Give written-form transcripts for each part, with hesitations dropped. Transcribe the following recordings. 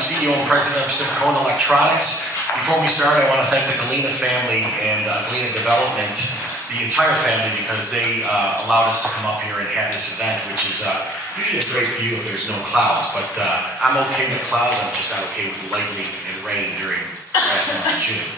CEO and President of Entre Electronics. Before we start, I want to thank the Galena family and Galena Development, the entire family, because they allowed us to come up here and have this event, which is usually a great view if there's no clouds. But I'm okay with clouds, I'm just not okay with lightning and rain during last month of June.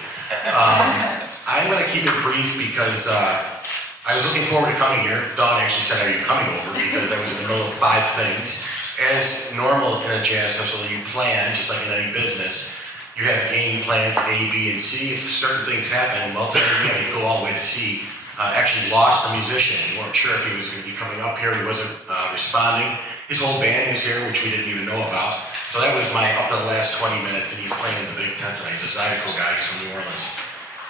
I'm going to keep it brief because I was looking forward to coming here. Dawn actually said, "Are you coming over?" Because I was in the middle of 5 things. As normal in a jazz festival, you plan, just like in any business. You have game plans A, B, and C. If certain things happen, well, you go all the way to C. Actually lost a musician. We weren't sure if he was going to be coming up here. He wasn't responding. His whole band was here, which we didn't even know about. So that was my up to the last 20 minutes, and he's playing in the big tent tonight. He's a Zydeco guy. He's from New Orleans.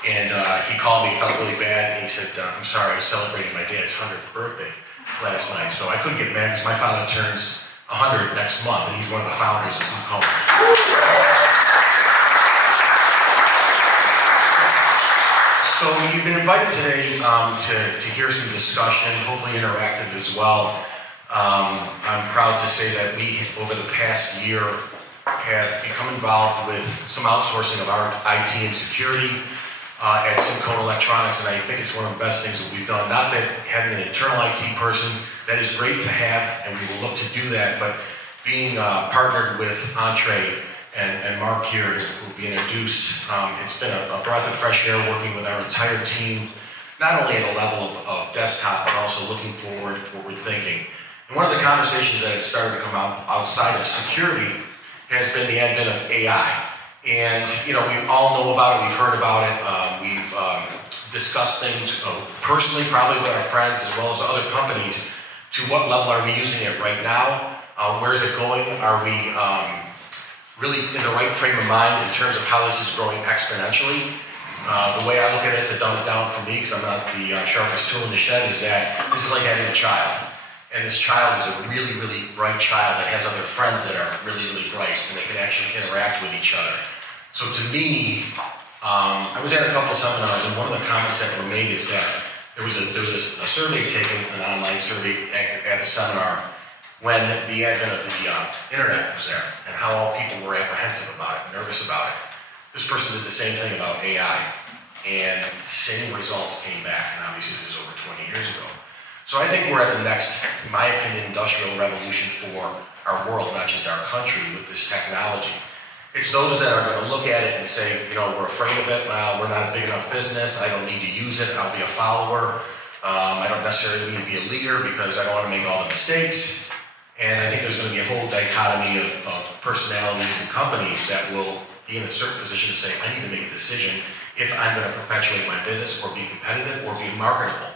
And he called me, felt really bad, and he said, "I'm sorry, I was celebrating my dad's 100th birthday last night." So I couldn't get mad because my father turns 100 next month, and he's one of the founders of some companies. So you've been invited today to hear some discussion, hopefully interactive as well. I'm proud to say that we, over the past year, have become involved with some outsourcing of our IT and security at Entre Electronics, and I think it's one of the best things that we've done. Not that having an internal IT person, that is great to have, and we will look to do that, but being partnered with Entre and Mark here, who will be introduced, it's been a breath of fresh air working with our entire team, not only at a level of desktop, but also looking forward thinking. And one of the conversations that have started to come out outside of security has been the advent of AI. And, you know, we all know about it, we've heard about it, we've discussed things personally, probably with our friends, as well as other companies. To what level are we using it right now? Where is it going? Are we really in the right frame of mind in terms of how this is growing exponentially? The way I look at it, to dumb it down for me, because I'm not the sharpest tool in the shed, is that this is like having a child. And this child is a really, really bright child that has other friends that are really, really bright, and they can actually interact with each other. So to me, I was at a couple of seminars, and one of the comments that were made is that there was a survey taken, an online survey at the seminar, when the advent of the internet was there, and how all people were apprehensive about it, nervous about it. This person did the same thing about AI, and the same results came back, and obviously this is over 20 years ago. So I think we're at the next, in my opinion, industrial revolution for our world, not just our country, with this technology. It's those that are going to look at it and say, you know, we're afraid of it, well, we're not a big enough business, I don't need to use it, I'll be a follower, I don't necessarily need to be a leader because I don't want to make all the mistakes. And I think there's going to be a whole dichotomy of personalities and companies that will be in a certain position to say, I need to make a decision if I'm going to perpetuate my business or be competitive or be marketable.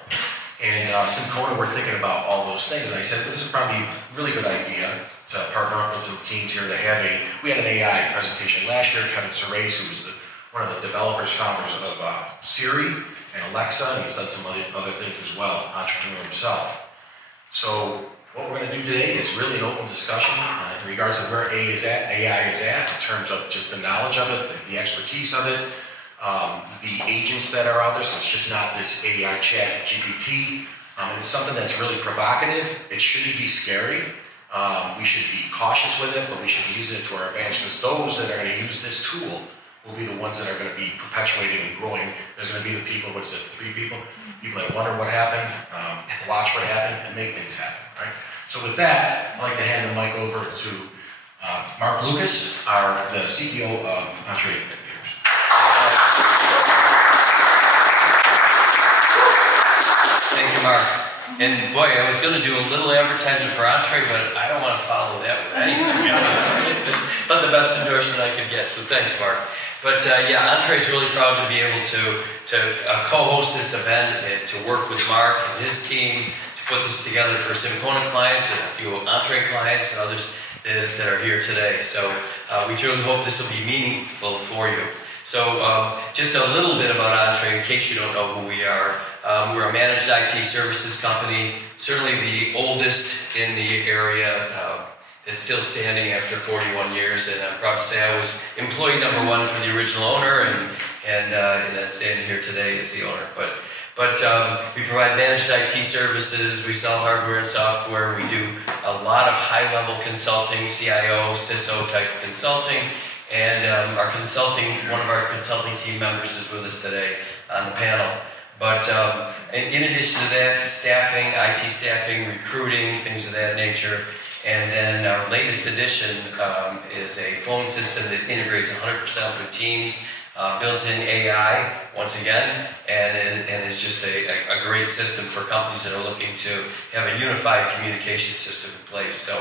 And Simcona, we're thinking about all those things. And I said, this is probably a really good idea to partner up with some teams here to have we had an AI presentation last year. Kevin Cerise, who was one of the developers, founders of Siri and Alexa, and he's done some other things as well, entrepreneur himself. So what we're going to do today is really an open discussion in regards to where AI is at in terms of just the knowledge of it, the expertise of it, the agents that are out there. So it's just not this AI chat GPT. It's something that's really provocative. It shouldn't be scary. We should be cautious with it, but we should be using it to our advantage, because those that are going to use this tool will be the ones that are going to be perpetuating and growing. There's going to be the people, 3 people? People that wonder what happened, watch what happened, and make things happen, right? So with that, I'd like to hand the mic over to Mark Lucas, the CEO of Entre. Thank you, Mark. And boy, I was going to do a little advertisement for Entre, but I don't want to follow that with anything. It's about the best endorsement I could get, so thanks, Mark. But yeah, Entre is really proud to be able to co-host this event and to work with Mark and his team to put this together for Simcona clients and a few Entre clients and others that are here today. So we truly hope this will be meaningful for you. So just a little bit about Entre, in case you don't know who we are. We're a managed IT services company, certainly the oldest in the area. It's still standing after 41 years, and I'm proud to say I was employee number 1 for the original owner, and then standing here today as the owner. But But we provide managed IT services, we sell hardware and software, we do a lot of high-level consulting, CIO, CISO type consulting, and one of our consulting team members is with us today on the panel. But in addition to that, staffing, IT staffing, recruiting, things of that nature. And then our latest addition is a phone system that integrates 100% with Teams, builds in AI once again, and it's just a great system for companies that are looking to have a unified communication system in place. So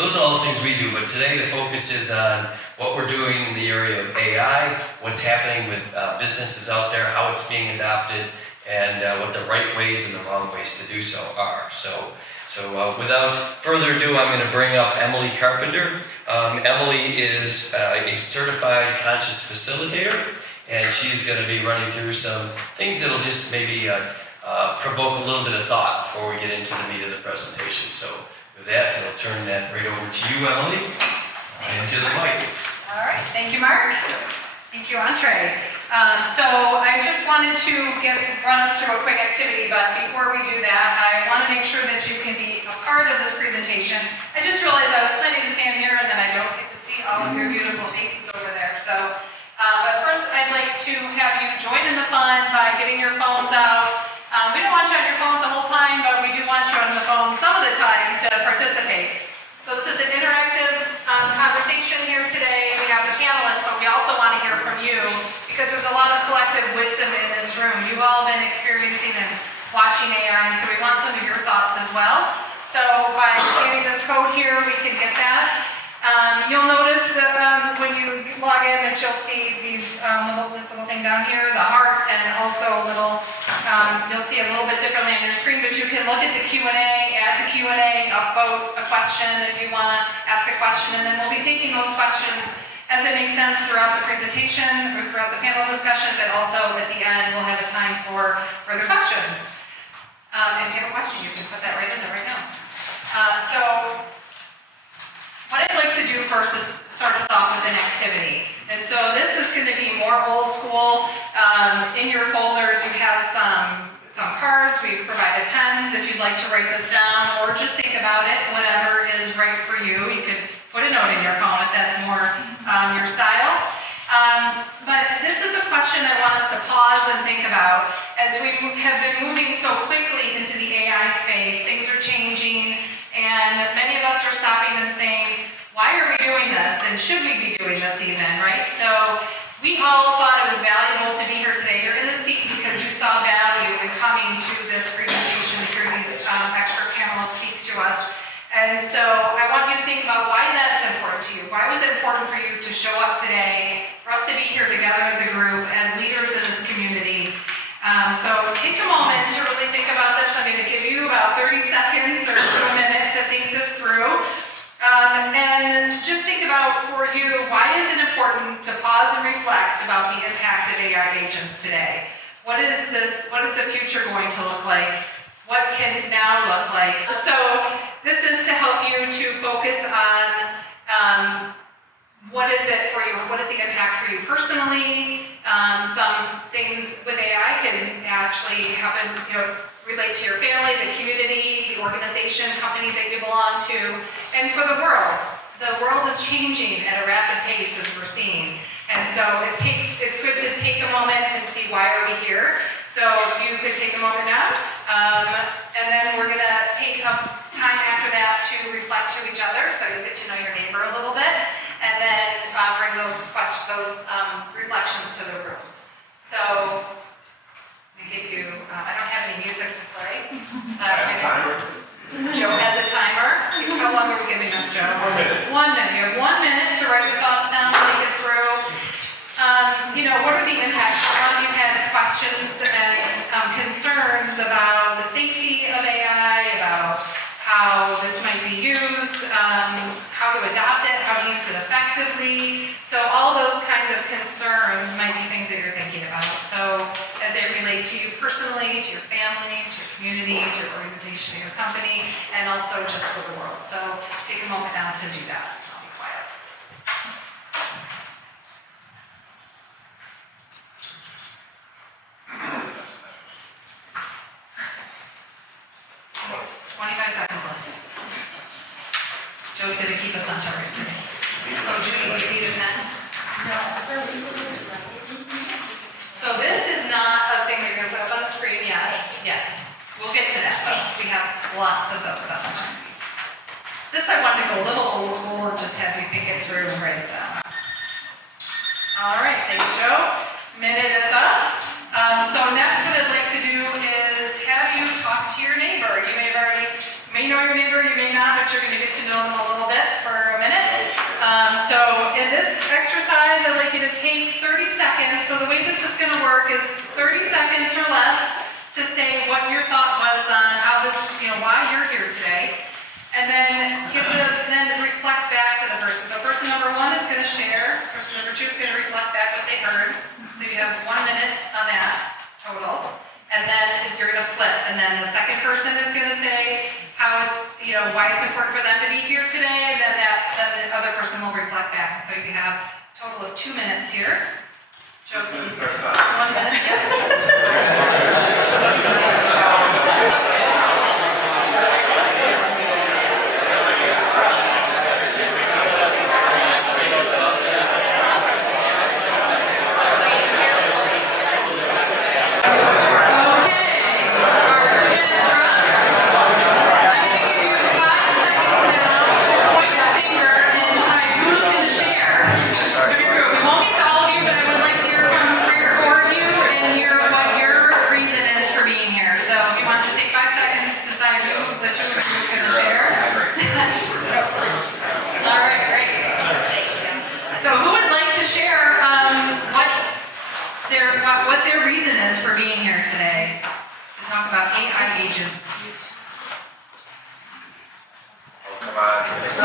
those are all the things we do, but today the focus is on what we're doing in the area of AI, what's happening with businesses out there, how it's being adopted, and what the right ways and the wrong ways to do so are. So without further ado, I'm going to bring up Emily Carpenter. Emily is a certified conscious facilitator, and she's going to be running through some things that'll just maybe provoke a little bit of thought before we get into the meat of the presentation. So with that, I'll turn that right over to you, Emily, and to the mic. All right, thank you, Mark. Thank you, Entre. So I just wanted to run us through a quick activity, but before we do that, I want to make sure that you can be a part of this presentation. I just realized I was planning to stand here and then I don't get to see all of your beautiful faces over there. So, but first I'd like to have you join in the fun by getting your phones out. We don't want you on your phones the whole time, but we do want you on the phone some of the time to participate. So this is an interactive conversation here today. We have the panelists, but we also want to hear from you because there's a lot of collective wisdom in this room. You've all been experiencing and watching AI, and so we want some of your thoughts as well. So by scanning this code here, we can get that. You'll notice that when you log in that you'll see these this little thing down here, the heart, and also a little, you'll see a little bit differently on your screen, but you can look at the Q&A, add to Q&A, upvote a question if you want to ask a question, and then we'll be taking those questions as it makes sense throughout the presentation or throughout the panel discussion, but also at the end we'll have a time for further questions. If you have a question, you can put that right in there right now. So what I'd like to do first is start us off with an activity. And so this is going to be more old school. In your folders you have some cards. We've provided pens if you'd like to write this down or just think about it, whatever is right for you. You could put a note in your phone if that's more your style. But this is a question I want us to pause and think about. As we have been moving so quickly into the AI space, things are changing, and many of us are stopping and saying, why are we doing this? And should we be doing this even, right? So we all thought it was valuable to be here today. You're in the seat because you saw value in coming to this presentation to hear these expert panelists speak to us. And so I want you to think about why that's important to you. Why was it important for you to show up today, for us to be here together as a group, as leaders in this community? So take a moment to really think about this. I'm going to give you about 30 seconds or to a minute to think this through. And just think about, for you, why is it important to pause and reflect about the impact of AI agents today? What is the future going to look like? What can now look like? So this is to help you to focus on what is it for you? What is the impact for you personally? Some things with AI can actually happen, relate to your family, the community, the organization, company that you belong to, and for the world. The world is changing at a rapid pace as we're seeing. And so it's good to take a moment and see why are we here. So if you could take a moment now, and then we're gonna take up time after that to reflect to each other, so you get to know your neighbor a little bit, and then bring those reflections to the room. So I give you, I don't have any music to play. Joe has a timer. How long are we giving us, Joe? 1 minute. 1 minute. You have 1 minute to write your thoughts down, think it through. What are the impacts? You had questions and concerns about the safety of AI, about how this might be used, how to adopt it, how to use it effectively. So all those kinds of concerns might be things that you're thinking about. So as they relate to you personally, to your family, to your community, to your organization, to your company, and also just for the world. So take a moment now to do that. I'll be quiet. 25 seconds left. Joe's gonna keep us on target today. Oh, Judy, do you need a pen? No, So this is not a thing that you're gonna put up on the screen yet. Yes, we'll get to that, but we have lots of those opportunities. This I wanted to go a little old school and just have you think it through and write it down. All right, thanks, Joe. Minute is up. So next what I'd like to do is have you talk to your neighbor. You may know your neighbor, you may not, but you're gonna get to know them a little bit for a minute. So in this exercise, I'd like you to take 30 seconds. So the way this is gonna work is 30 seconds or less to say what your thought was on how this, why you're here today. And then then reflect back to the person. So person number one is gonna share, person number two is gonna reflect back what they heard. So you have 1 minute on that total. And then you're gonna flip. And then the second person is gonna say how it's, why it's important for them to be here today. And then then the other person will reflect back. And so you have a total of 2 minutes here. Joe, 1 minute. What their reason is for being here today to talk about AI agents. Oh, come on. Yes,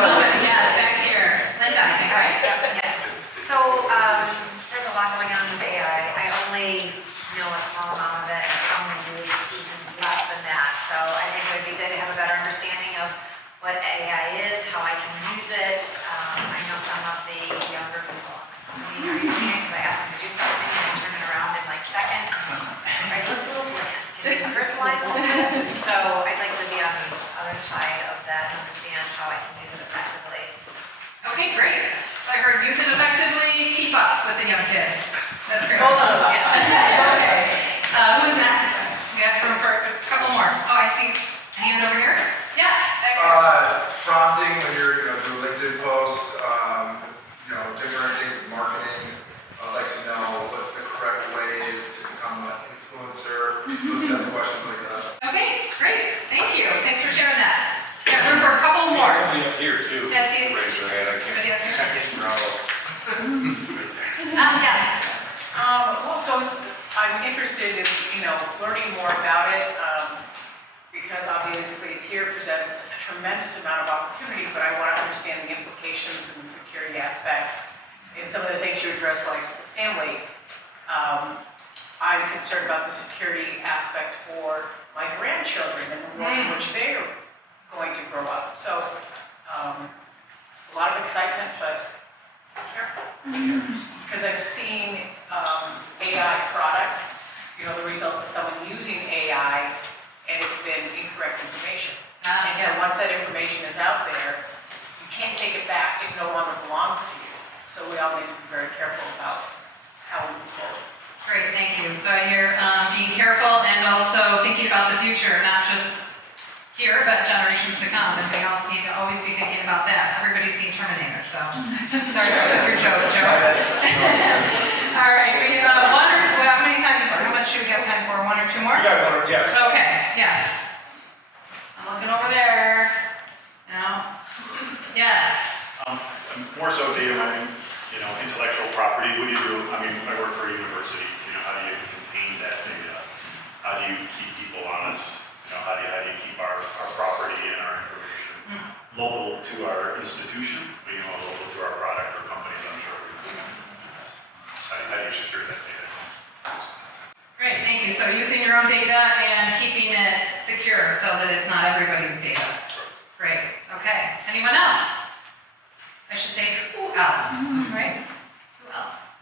back here. Linda, I think, right? Yes. So, there's a lot going on with AI. I only know a small amount of it, and only use even less than that. So I think it would be good to have a better understanding of what AI is, how I can use it. I know some of the younger people are using it because I ask them to do something and they turn it around in like seconds. Right, it looks a little bland. Can be personalized a little bit. So I'd like to be on the other side of that and understand how I can use it effectively. Okay, great. So I heard use it effectively, keep up with the young kids. That's great. Both of those, yes. Okay. Who's next? We have room for a couple more. Oh, I see a hand over here. Yes, back here. Prompting when you're, do a LinkedIn post, different things in marketing. I'd like to know what the correct way is to become an influencer, those type of questions like that. Okay, great. Thank you. Thanks for sharing that. Got room for a couple more. Somebody up here too. Yeah, see. Raise their hand, I Anybody up can't. here? Second row. Yes. So I'm interested in, learning more about it, because obviously it's here, presents a tremendous amount of opportunity, but I want to understand the implications and the security aspects and some of the things you address, like the family. I'm concerned about the security aspect for my grandchildren and the world in which they're going to grow up. So, a lot of excitement, but be careful. Because I've seen AI product, the results of someone using AI, and it's been incorrect information. And so Yes. once that information is out there, you can't take it back, it no longer belongs to you. So we all need to be very careful about how we move forward. Great, thank you. So I hear being careful and also thinking about the future, not just here, but generations to come. And we all need to always be thinking about that. Everybody's seen Terminator, so sorry to took your joke, Joe. All right, we have one or, well, how much do we have time for? 1 or 2 more? You got one, yes. Okay, yes. I'm looking over there. No? Yes. More so data mining, intellectual property. What do you do? I work for a university. How do you contain that data? How do you keep people honest? How do you keep our property and our information local to our institution, local to our product or companies, I'm sure. How do you secure that data? Great, thank you. So using your own data and keeping it secure so that it's not everybody's data. Great, okay. Anyone else? I should say, who else, right? Who else?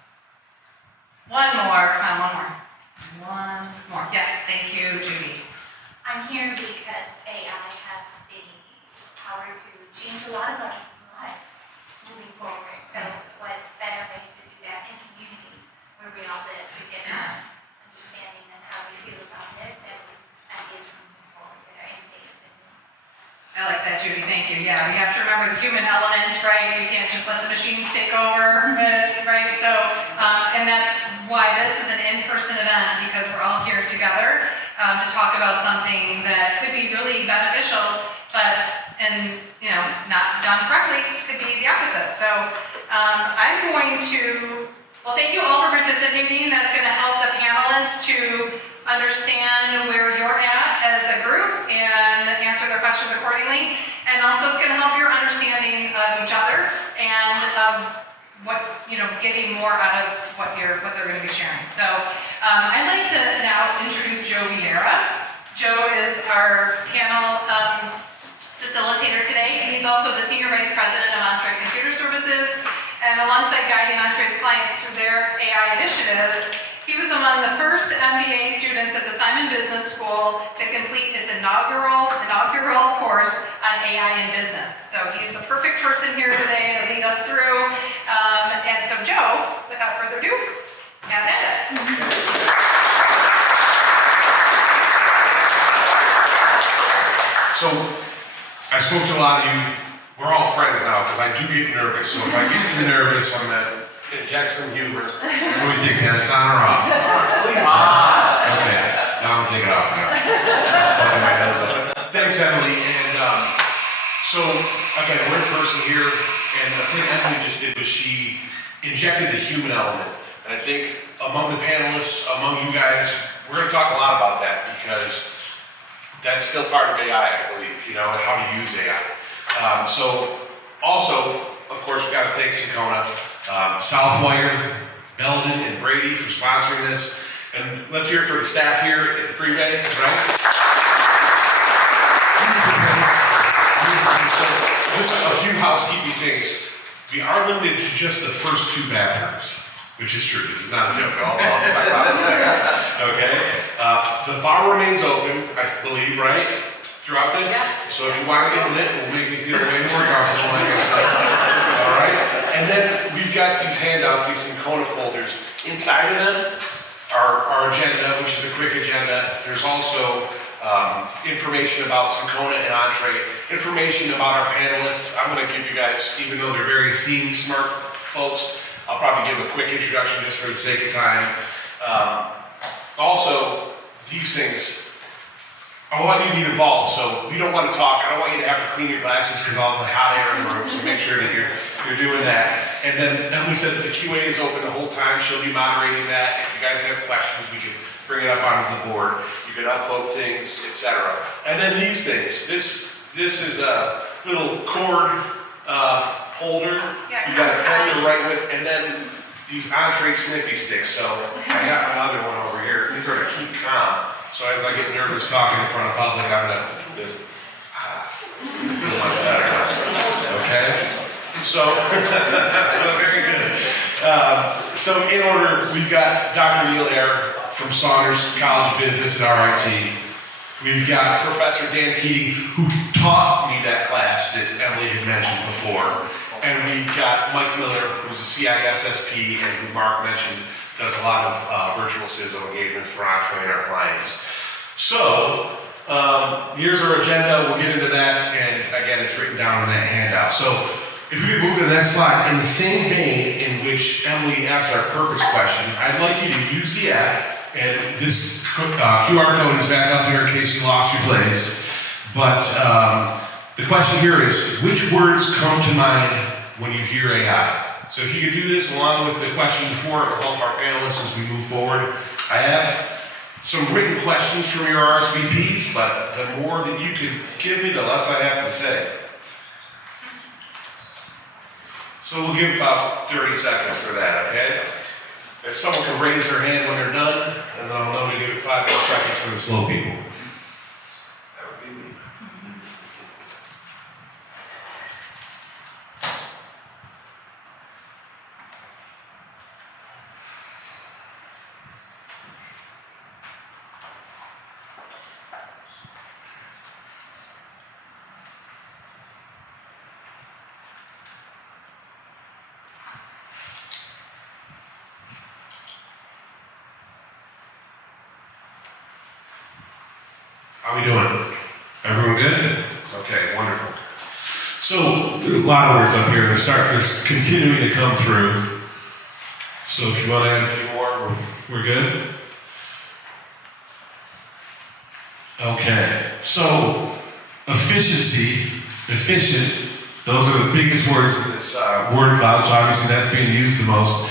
One more, come on, one more. One more, yes, thank you, Judy. I'm here because AI has has the power to change a lot of our lives moving forward. So what better way to do that in community where we all live to get that understanding and how we feel about it and ideas for moving forward that are innovative and new. I like that, Judy, thank you. Yeah, we have to remember the human element, right? We can't just let the machines take over, right? So, and that's why this is an in-person event, because we're all here together to talk about something that could be really beneficial, but, and, you know, not done correctly, could be the opposite. So, I'm going to, well, thank you all for participating. That's going to help the panelists to understand where you're at as a group and answer their questions accordingly. And also it's going to help your understanding of each other and of what, you know, getting more out of what they're going to be sharing. So I'd like to now introduce Joe Vieira. Joe is our panel facilitator today. He's also the Senior Vice President of Entre Computer Services. And alongside guiding Entre's clients through their AI initiatives, he was among the first MBA students at the Simon Business School to complete its inaugural course on AI in business. So he's the perfect person here today to lead us through. And so Joe, without further ado, have at it. So I spoke to a lot of you. We're all friends now because I do get nervous. So if I get too nervous, I'm going to inject some humor. What do we think, Dennis? On or off? Okay, now I'm taking it off now. Plugging my nose up. Thanks, Emily. And so, again, we're in person here. And the thing Emily just did was she injected the human element. And I think among the panelists, among you guys, we're going to talk a lot about that because that's still part of AI, I believe, you know, and how to use AI. So, also, of course, we got to thank Syncona, Southwire, Belden, and Brady for sponsoring this. And let's hear it for the staff here at the pre-bay, right? So, just a few housekeeping things. We are limited to just the first 2 bathrooms, which is true. This is not a joke. Okay? The bar remains open, I believe, right? Throughout this? Yes. So if you want to get lit, it will make me feel way more comfortable, like I said. All right? And then we've got these handouts, these Syncona folders. Inside of them are our agenda, which is a quick agenda. There's also information about Syncona and Entre, information about our panelists. I'm going to give you guys, even though they're very esteemed, smart folks, I'll probably give a quick introduction just for the sake of time. Also, these things, I want you to be involved, so we don't want to talk. I don't want you to have to clean your glasses because all the hot air in the room, so make sure that you're doing that. And then Emily said that the QA is open the whole time. She'll be moderating that. If you guys have questions, we can bring it up onto the board. You can upload things, etc. And then these things. This is a little cord holder. Yeah, You got a pen to write with, and then these Entre sniffy sticks. So I got my other one over here. These are to keep calm. So as I get nervous talking in front of public, I'm gonna just feel much better. Okay? So very good. So in order, we've got Dr. Neil Ayer from Saunders College of Business at RIT. We've got Professor Dan Keating, who taught me that class that Emily had mentioned before. And we've got Mike Miller, who's a CISSP, and who Mark mentioned does a lot of virtual CISO engagements for Entre and our clients. So, here's our agenda. We'll get into that, and again, it's written down on that handout. So, if we could move to the next slide, in the same vein in which Emily asked our purpose question, I'd like you to use the app, and this QR code is back up there in case you lost your place. But the question here is, which words come to mind when you hear AI? So if you could do this along with the question before, it will help our panelists as we move forward. I have some written questions from your RSVPs, but the more that you can give me, the less I have to say. So we'll give about 30 seconds for that, okay? If someone can raise their hand when they're done, and then I'll know to give it 5 more seconds for the slow people. That would be me. How we doing? Everyone good? Okay, wonderful. So, there are a lot of words up here, they're continuing to come through. So if you want to add any more, we're good? Okay, so efficient, those are the biggest words in this word cloud, so obviously that's being used the most.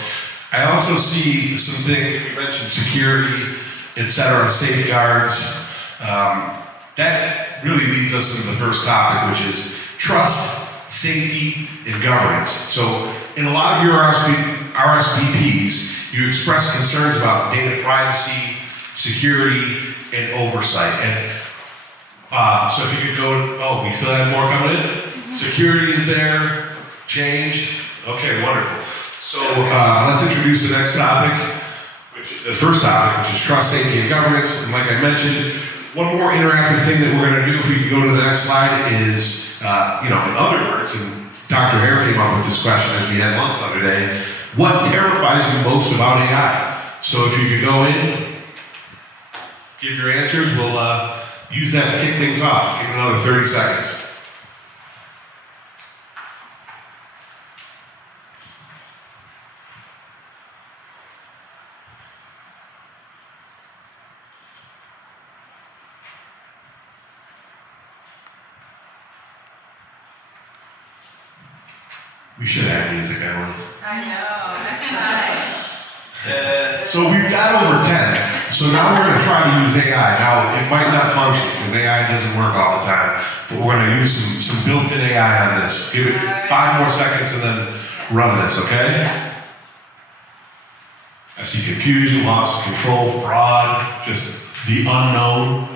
I also see some things, we mentioned security, etc., safeguards. That really leads us into the first topic, which is trust, safety, and governance. So in a lot of your RSVPs, you express concerns about data privacy, security, and oversight. And so if you could go, we still have more coming in? Security is there, change, okay, wonderful. So let's introduce the next topic, the first topic, which is trust, safety, and governance. And like I mentioned, one more interactive thing that we're going to do, if we could go to the next slide, is, in other words, and Dr. Hare came up with this question as we had lunch the other day, what terrifies you most about AI? So if you could go in, give your answers, we'll use that to kick things off. Give it another 30 seconds. We should have music, Emily. I know, that's nice. So we've got over 10. So now we're going to try to use AI. Now, it might not function because AI doesn't work all the time, but we're going to use some built-in AI on this. Give it 5 more seconds and then run this, okay? I see confusion, loss of control, fraud, just the unknown.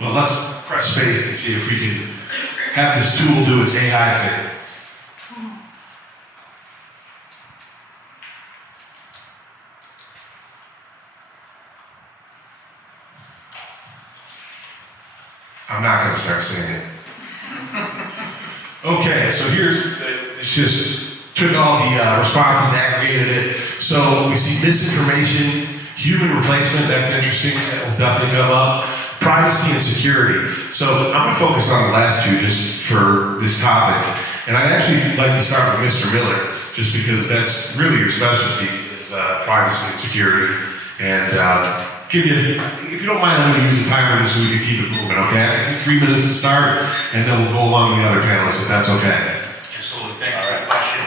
Well, let's press space and see if we can have this tool do its AI thing. I'm not going to start singing. Okay, so it's just took all the responses, aggregated it. So we see misinformation, human replacement, that's interesting, that will definitely come up. Privacy and security. So I'm going to focus on the last two just for this topic. And I'd actually like to start with Mr. Miller, just because that's really your specialty, is privacy and security. And if you don't mind, I'm going to use the timer just so we can keep it moving, okay? I'll give you 3 minutes to start, and then we'll go along with the other panelists if that's okay. Absolutely, thank you for the question.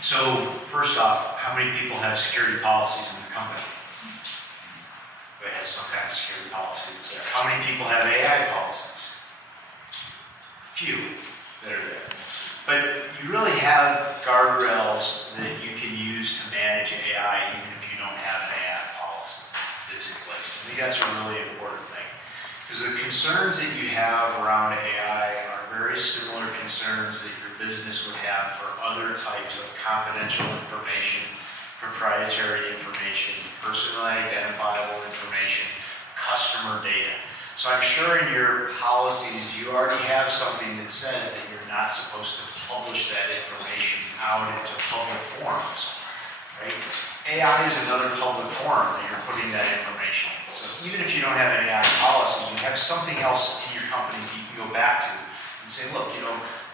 So, first off, how many people have security policies in their company? Everybody has some kind of security policy that's there. How many people have AI policies? Few that are there. But you really have guardrails that you can use to manage AI even if you don't have an AI policy that's in place. I think that's a really important thing. Because the concerns that you have around AI are very similar concerns that your business would have for other types of confidential information, proprietary information, personally identifiable information, customer data. So I'm sure in your policies you already have something that says that you're not supposed to publish that information out into public forums, right? AI is another public forum that you're putting that information in. So even if you don't have an AI policy, you have something else in your company that you can go back to and say, look,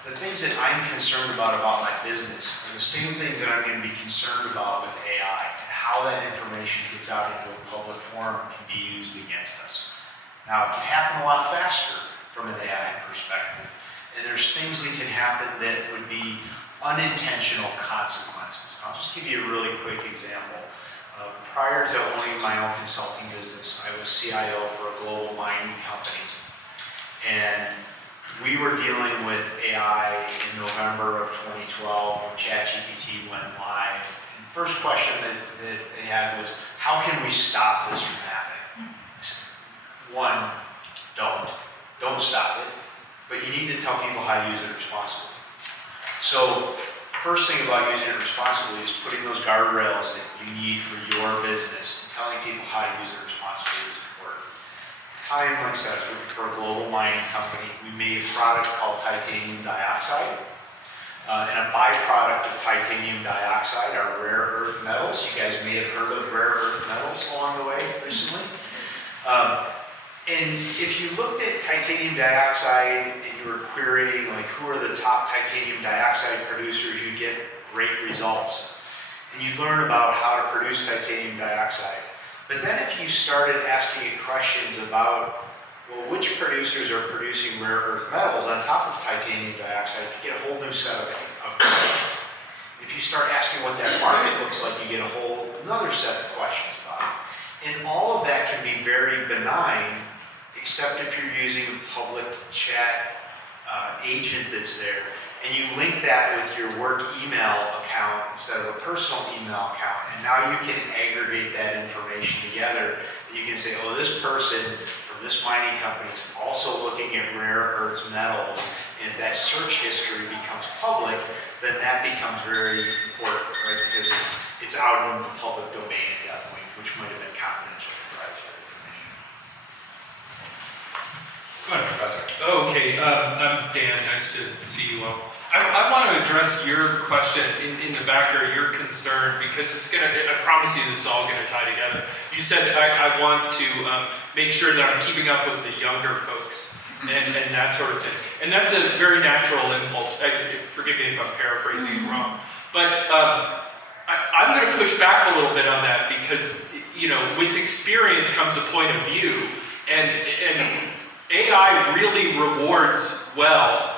the things that I'm concerned about my business are the same things that I'm going to be concerned about with AI. And how that information gets out into a public forum can be used against us. Now, it can happen a lot faster from an AI perspective. And there's things that can happen that would be unintentional consequences. I'll just give you a really quick example. Prior to owning my own consulting business, I was CIO for a global mining company. And we were dealing with AI in November of 2012 when ChatGPT went live. And the first question that they had was, how can we stop this from happening? I said, one, don't stop it, but you need to tell people how to use it responsibly. So first thing about using it responsibly is putting those guardrails that you need for your business and telling people how to use it responsibly is important. Time, like I said, I was working for a global mining company. We made a product called titanium dioxide. And a byproduct of titanium dioxide are rare earth metals. You guys may have heard of rare earth metals along the way recently. And if you looked at titanium dioxide and you were querying like who are the top titanium dioxide producers, you get great results. And you learn about how to produce titanium dioxide. But then if you started asking it questions about, well, which producers are producing rare earth metals on top of titanium dioxide, you get a whole new set of questions. If you start asking what that market looks like, you get a whole another set of questions about it. And all of that can be very benign, except if you're using a public chat agent that's there, and you link that with your work email account instead of a personal email account, and now you can aggregate that information together, and you can say, oh, this person from this mining company is also looking at rare earths metals, and if that search history becomes public, then that becomes very important, right, because it's out in the public domain at that point, which might have been confidential proprietary information. Go ahead, Professor. Okay, I'm Dan, nice to see you all. I want to address your question in the back, or your concern, because it's going to, I promise you this is all going to tie together. You said I want to make sure that I'm keeping up with the younger folks and that sort of thing. And that's a very natural impulse. Forgive me if I'm paraphrasing it wrong. But I'm going to push back a little bit on that because, you know, with experience comes a point of view. And AI really rewards well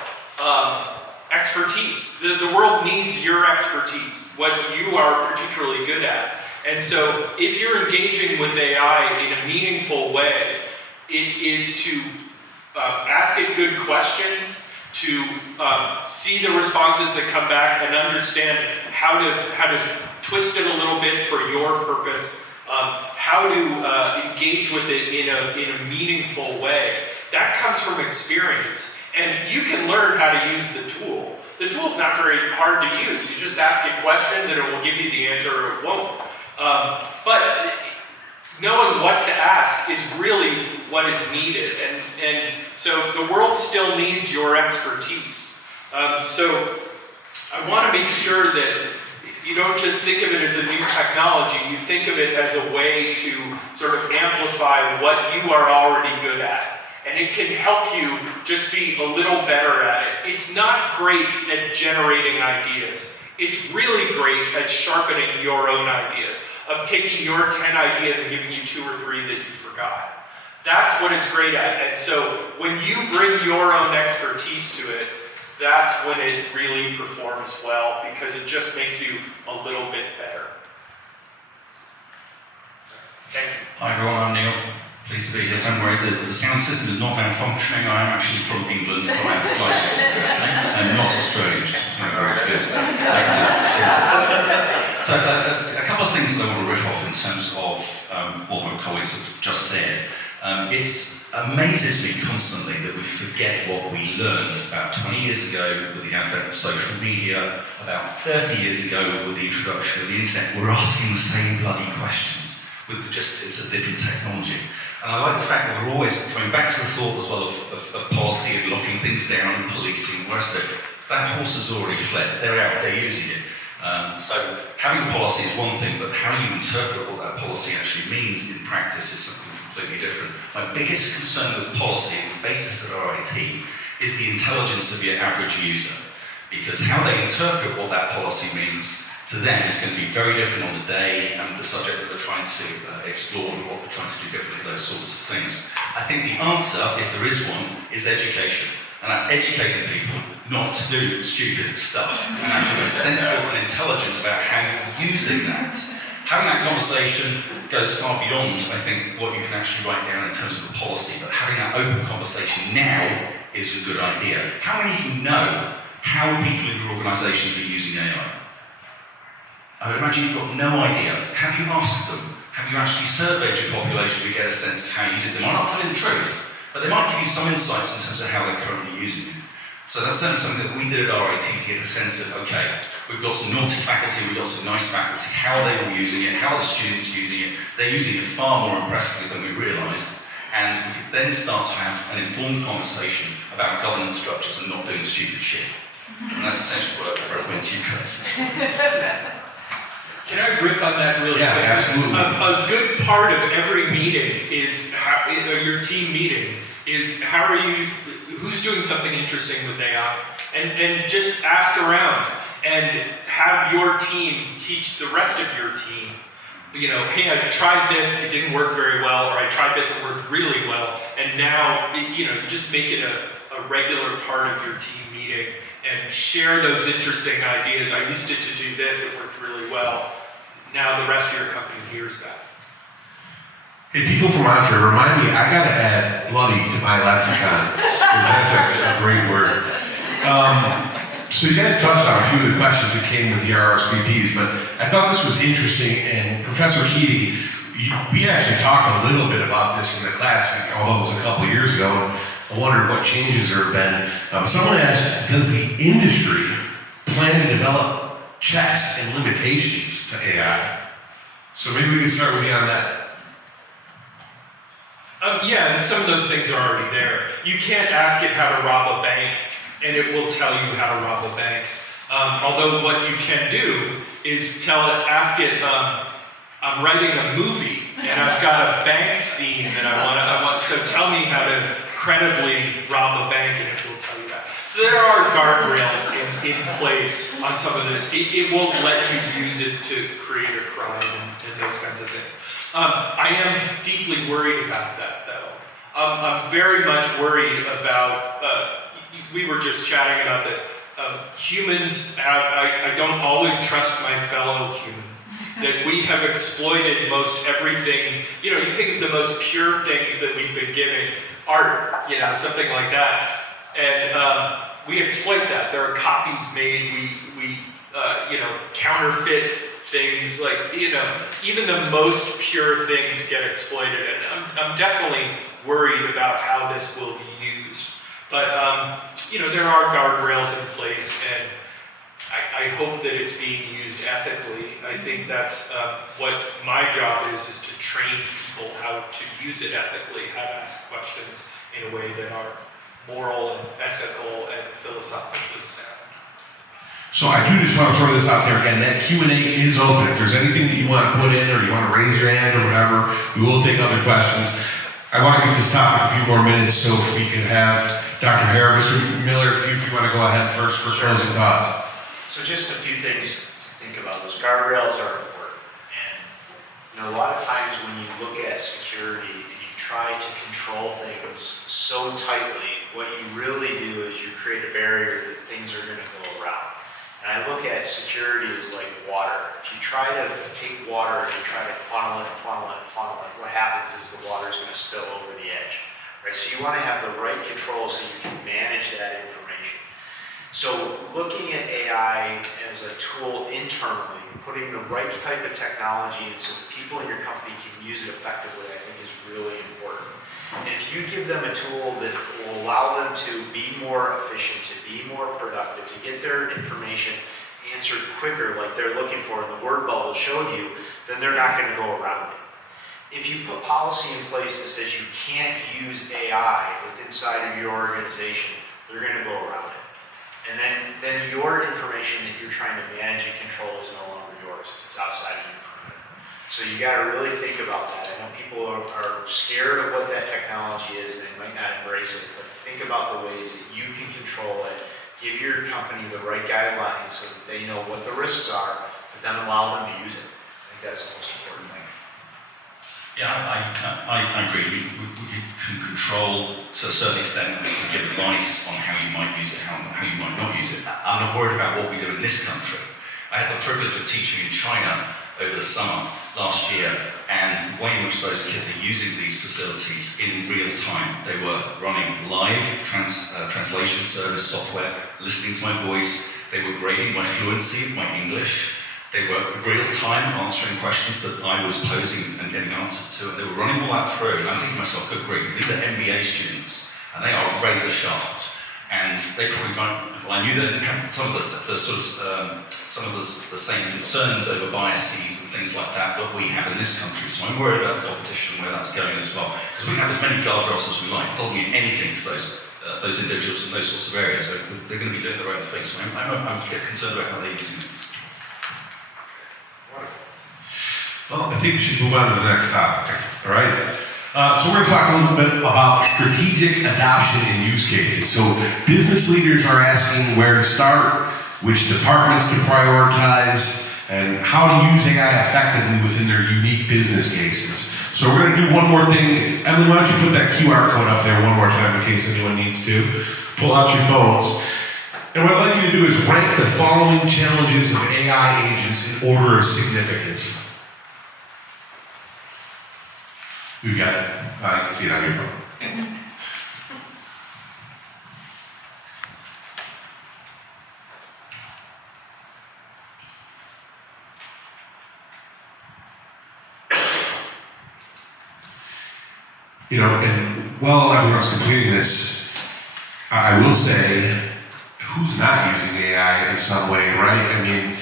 expertise. The world needs your expertise, what you are particularly good at. And so if you're engaging with AI in a meaningful way, it is to ask it good questions, to see the responses that come back and understand how to twist it a little bit for your purpose, how to engage with it in a meaningful way. That comes from experience. And you can learn how to use the tool. The tool's not very hard to use. You just ask it questions and it will give you the answer or it won't. But knowing what to ask is really what is needed. And so the world still needs your expertise. So I want to make sure that you don't just think of it as a new technology, you think of it as a way to sort of amplify what you are already good at. And it can help you just be a little better at it. It's not great at generating ideas. It's really great at sharpening your own ideas, of taking your 10 ideas and giving you 2 or 3 that you forgot. That's what it's great at. And so when you bring your own expertise to it, that's when it really performs well, because it just makes you a little bit better. Thank you. Hi everyone, I'm Neil. Pleased to be here. Don't worry, the sound system is not malfunctioning. I am actually from England, so I have a slight and not Australian, just very good. So a couple of things that I want to riff off in terms of what my colleagues have just said. It amazes me constantly that we forget what we learned about 20 years ago with the advent of social media, about 30 years ago with the introduction of the internet. We're asking the same bloody questions, with just it's a different technology. And I like the fact that we're always coming back to the thought as well of policy and locking things down and policing and the rest of it. That horse has already fled. They're out, they're using it. So having a policy is one thing, but how you interpret what that policy actually means in practice is something completely different. My biggest concern with policy, and the basis of our IT, is the intelligence of your average user. Because how they interpret what that policy means to them is going to be very different on the day and the subject that they're trying to explore and what they're trying to do differently, those sorts of things. I think the answer, if there is one, is education. And that's educating people not to do stupid stuff and actually be sensible and intelligent about how you're using that. Having that conversation goes far beyond, I think, what you can actually write down in terms of a policy, but having that open conversation now is a good idea. How many of you know how people in your organisations are using AI? I would imagine you've got no idea. Have you asked them? Have you actually surveyed your population to get a sense of how you use it? They might not tell you the truth, but they might give you some insights in terms of how they're currently using it. So that's certainly something that we did at RIT to get a sense of, okay, we've got some naughty faculty, we've got some nice faculty, how are they all using it, how are the students using it? They're using it far more impressively than we realised, and we could then start to have an informed conversation about governance structures and not doing stupid shit. And that's essentially what I recommend to you guys. Can I riff on that really Yeah, quick? absolutely. A good part of every meeting is your team meeting is who's doing something interesting with AI, and just ask around and have your team teach the rest of your team. Hey, I tried this, it didn't work very well, or I tried this, it worked really well, and now, you just make it a regular part of your team meeting and share those interesting ideas. I used it to do this, it worked really well. Now the rest of your company hears that. Hey, people from Entre, remind me, I gotta add bloody to my lexicon, because that's a great word. So you guys touched on a few of the questions that came with the RSVPs, but I thought this was interesting, and Professor Keating, we actually talked a little bit about this in the class, although it was a couple of years ago, and I wondered what changes there have been. Someone asked, does the industry plan to develop checks and limitations to AI? So maybe we can start with you on that. Yeah, and some of those things are already there. You can't ask it how to rob a bank, and it will tell you how to rob a bank. Although what you can do is ask it, I'm writing a movie, and I've got a bank scene that I want, so tell me how to credibly rob a bank, and it will tell you that. So there are guardrails in place on some of this. It won't let you use it to create a crime and those kinds of things. I am deeply worried about that, though. I'm very much worried about, we were just chatting about this, humans I don't always trust my fellow human. That we have exploited most everything. You think of the most pure things that we've been given, art, something like that. And we exploit that. There are copies made, we counterfeit things, even the most pure things get exploited. And I'm definitely worried about how this will be used. But, there are guardrails in place, and I hope that it's being used ethically. I think that's what my job is to train people how to use it ethically, how to ask questions in a way that are moral and ethical and philosophically sound. So I do just want to throw this out there again, that Q&A is open. If there's anything that you want to put in or you want to raise your hand or whatever, we will take other questions. I want to give this topic a few more minutes so we can have Dr. Hare, Mr. Miller, if you want to go ahead first for closing thoughts. So just a few things to think about. Those guardrails are important. And a lot of times when you look at security and you try to control things so tightly, what you really do is you create a barrier that things are going to go around. And I look at security as like water. If you try to take water and you try to funnel it, what happens is the water is going to spill over the edge. Right? So you want to have the right control so you can manage that information. So looking at AI as a tool internally, putting the right type of technology in so the people in your company can use it effectively, I think is really important. And if you give them a tool that will allow them to be more efficient, to be more productive, to get their information answered quicker like they're looking for, and the word bubble showed you, then they're not going to go around it. If you put policy in place that says you can't use AI inside of your organization, they're going to go around it. And then your information that you're trying to manage and control is no longer yours. It's outside of your perimeter. So you got to really think about that. I know people are scared of what that technology is. They might not embrace it, but think about the ways that you can control it. Give your company the right guidelines so that they know what the risks are, but then allow them to use it. I think that's the most important thing. Yeah, I agree. We can control to a certain extent. We can give advice on how you might use it, how you might not use it. I'm not worried about what we do in this country. I had the privilege of teaching in China over the summer last year, and the way in which those kids are using these facilities in real time. They were running live translation service software, listening to my voice. They were grading my fluency of my English. They were real time answering questions that I was posing and getting answers to, and they were running all that through. And I'm thinking to myself, good grief, these are MBA students, and they are razor sharp. And they probably won't. Well, I knew they had some of the same concerns over biases and things like that we have in this country. So I'm worried about the competition and where that's going as well, because we have as many guardrails as we like. It doesn't mean anything to those individuals in those sorts of areas. So they're going to be doing their own thing. So I'm concerned about how they're using it. Wonderful. Well, I think we should move on to the next topic, all right? So we're going to talk a little bit about strategic adoption and use cases. So business leaders are asking where to start, which departments to prioritize, and how to use AI effectively within their unique business cases. So we're going to do one more thing. Emily, why don't you put that QR code up there one more time in case anyone needs to. Pull out your phones. And what I'd like you to do is rank the following challenges of AI agents in order of significance. We've got it. You can see it on your phone. You know, and while everyone's completing this, I will say, who's not using AI in some way, right? I mean,